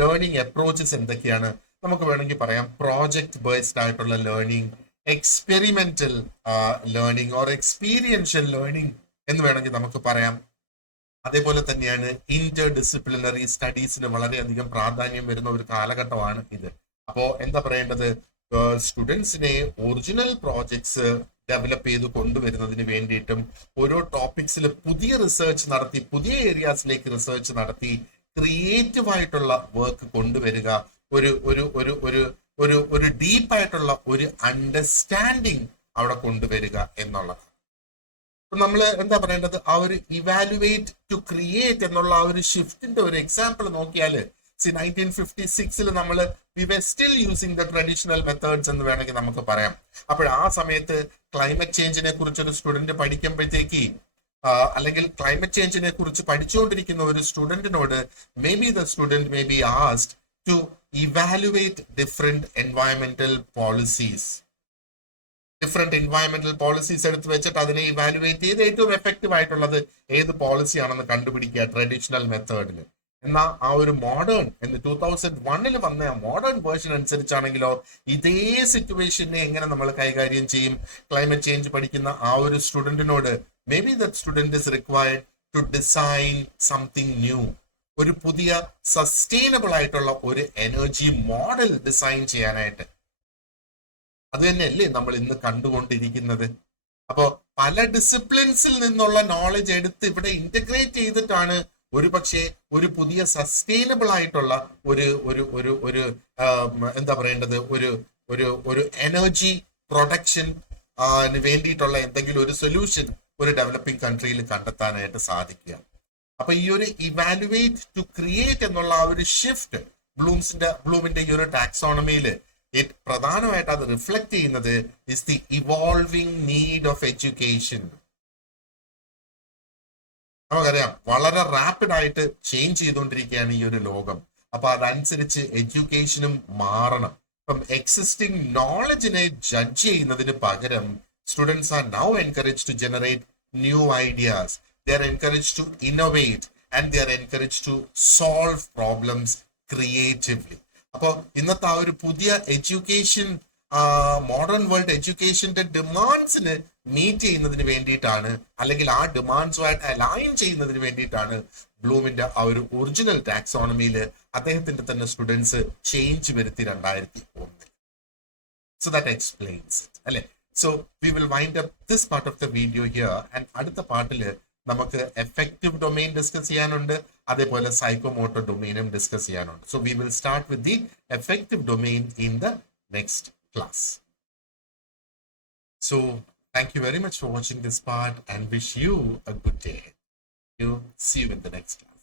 ലേണിംഗ് അപ്രോച്ചസ് എന്തൊക്കെയാണ്? നമുക്ക് വേണമെങ്കിൽ പറയാം പ്രോജക്ട് ബേസ്ഡ് ആയിട്ടുള്ള learning, experimental learning or experiential learning എന്ന് വേണമെങ്കിൽ നമുക്ക് പറയാം. അതേപോലെ തന്നെയാണ് ഇന്റർ ഡിസിപ്ലിനറി സ്റ്റഡീസിന് വളരെയധികം പ്രാധാന്യം വരുന്ന ഒരു കാലഘട്ടമാണ് ഇത്. അപ്പോ എന്താ പറയേണ്ടത്? സ്റ്റുഡൻസിനെ ഒറിജിനൽ പ്രോജക്ട്സ് ഡെവലപ്പ് ചെയ്ത് കൊണ്ടുവരുന്നതിന് വേണ്ടിയിട്ടും ഓരോ ടോപ്പിക്സിൽ പുതിയ റിസർച്ച് നടത്തി, പുതിയ ഏരിയാസിലേക്ക് റിസർച്ച് നടത്തി ക്രിയേറ്റീവ് ആയിട്ടുള്ള വർക്ക് കൊണ്ടുവരിക, ഒരു ഒരു ഒരു ഒരു ഒരു ഒരു ഡീപ്പായിട്ടുള്ള ഒരു അണ്ടർസ്റ്റാൻഡിങ് അവിടെ കൊണ്ടുവരിക എന്നുള്ളത്. നമ്മൾ എന്താ പറയേണ്ടത്? ആ ഒരു ഇവാലുവേറ്റ് ടു ക്രിയേറ്റ് എന്നുള്ള ആ ഒരു ഷിഫ്റ്റിന്റെ ഒരു എക്സാമ്പിൾ നോക്കിയാൽ 1956 നമ്മൾ we were still using the traditional methods എന്ന് വേണമെങ്കിൽ നമുക്ക് പറയാം. അപ്പോൾ ആ സമയത്ത് ക്ലൈമറ്റ് ചേഞ്ചിനെ കുറിച്ച് ഒരു സ്റ്റുഡന്റ് പഠിക്കുമ്പോഴത്തേക്ക് അല്ലെങ്കിൽ ക്ലൈമറ്റ് ചേഞ്ചിനെ കുറിച്ച് പഠിച്ചുകൊണ്ടിരിക്കുന്ന ഒരു സ്റ്റുഡന്റിനോട് may be the student may be asked to evaluate different environmental policies. Different environmental policies എടുത്ത് വെച്ചിട്ട് അതിനെ ഇവാലുവേറ്റ് ചെയ്ത് ഏറ്റവും എഫക്റ്റീവ് ആയിട്ടുള്ളത് ഏത് പോളിസിയാണെന്ന് കണ്ടുപിടിക്കുക ട്രഡീഷണൽ മെത്തേഡിൽ. എന്നാൽ ആ ഒരു മോഡേൺ എന്ന് 2001 വന്ന ആ മോഡേൺ വേർഷൻ അനുസരിച്ചാണെങ്കിലോ ഇതേ സിറ്റുവേഷനെ എങ്ങനെ നമ്മൾ കൈകാര്യം ചെയ്യും? ക്ലൈമറ്റ് ചേഞ്ച് പഠിക്കുന്ന ആ ഒരു സ്റ്റുഡന്റിനോട് may be that student is required to design something new, ഒരു പുതിയ സസ്റ്റൈനബിൾ ആയിട്ടുള്ള ഒരു എനർജി മോഡൽ ഡിസൈൻ ചെയ്യാനായിട്ട്. അത് തന്നെയല്ലേ നമ്മൾ ഇന്ന് കണ്ടുകൊണ്ടിരിക്കുന്നത്. അപ്പോ പല ഡിസിപ്ലിൻസിൽ നിന്നുള്ള നോളജ് എടുത്ത് ഇവിടെ ഇന്റഗ്രേറ്റ് ചെയ്തിട്ടാണ് ഒരു പക്ഷേ ഒരു പുതിയ സസ്റ്റൈനബിൾ ആയിട്ടുള്ള ഒരു ഒരു ഒരു ഒരു എന്താ പറയേണ്ടത് ഒരു ഒരു ഒരു എനർജി പ്രൊഡക്ഷൻ വേണ്ടിയിട്ടുള്ള എന്തെങ്കിലും ഒരു സൊല്യൂഷൻ ഒരു ഡെവലപ്പിംഗ് കൺട്രിയിൽ കണ്ടെത്താനായിട്ട് സാധിക്കുക. അപ്പൊ ഈ ഒരു ഇവാലുവേറ്റ് ടു ക്രിയേറ്റ് എന്നുള്ള ആ ഒരു ഷിഫ്റ്റ് ബ്ലൂമിന്റെ ഈ ഒരു ടാക്സോണമിയിൽ പ്രധാനമായിട്ട് അത് റിഫ്ലക്ട് ചെയ്യുന്നത് is the evolving need of education. നമുക്കറിയാം വളരെ റാപ്പിഡ് ആയിട്ട് ചേഞ്ച് ചെയ്തുകൊണ്ടിരിക്കുകയാണ് ഈ ഒരു ലോകം. അപ്പൊ അതനുസരിച്ച് എഡ്യൂക്കേഷനും മാറണം. ഇപ്പം എക്സിസ്റ്റിംഗ് നോളജിനെ ജഡ്ജ് ചെയ്യുന്നതിന് പകരം students are now encourage to generate new ideas, they are encourage to innovate and they are encourage to solve problems creatively. അപ്പോൾ ഇന്നത്തെ ആ ഒരു പുതിയ എഡ്യൂക്കേഷൻ, മോഡേൺ വേൾഡ് എഡ്യൂക്കേഷന്റെ ഡിമാൻഡ്സിന് മീറ്റ് ചെയ്യുന്നതിന് വേണ്ടിയിട്ടാണ്, അല്ലെങ്കിൽ ആ ഡിമാൻഡ്സുമായിട്ട് അലൈൻ ചെയ്യുന്നതിന് വേണ്ടിയിട്ടാണ് ബ്ലൂമിന്റെ ആ ഒരു ഒറിജിനൽ ടാക്സോണമിയിൽ അദ്ദേഹത്തിന്റെ തന്നെ സ്റ്റുഡൻസ് ചേഞ്ച് വരുത്തി 2001. സോ ദാറ്റ് എക്സ്പ്ലെയിൻസ് ഇറ്റ് അല്ലെ. So we will wind up this part of the video here. And അടുത്ത പാർട്ടില് നമുക്ക് എഫക്റ്റീവ് ഡൊമെയിൻ ഡിസ്കസ് ചെയ്യാനുണ്ട്, അതേപോലെ സൈക്കോമോട്ടർ ഡൊമെയിനും ഡിസ്കസ് ചെയ്യാനുണ്ട്. So we will start with the effective domain in the next class. So thank you very much for watching this part and wish you a good day. See you in the next class.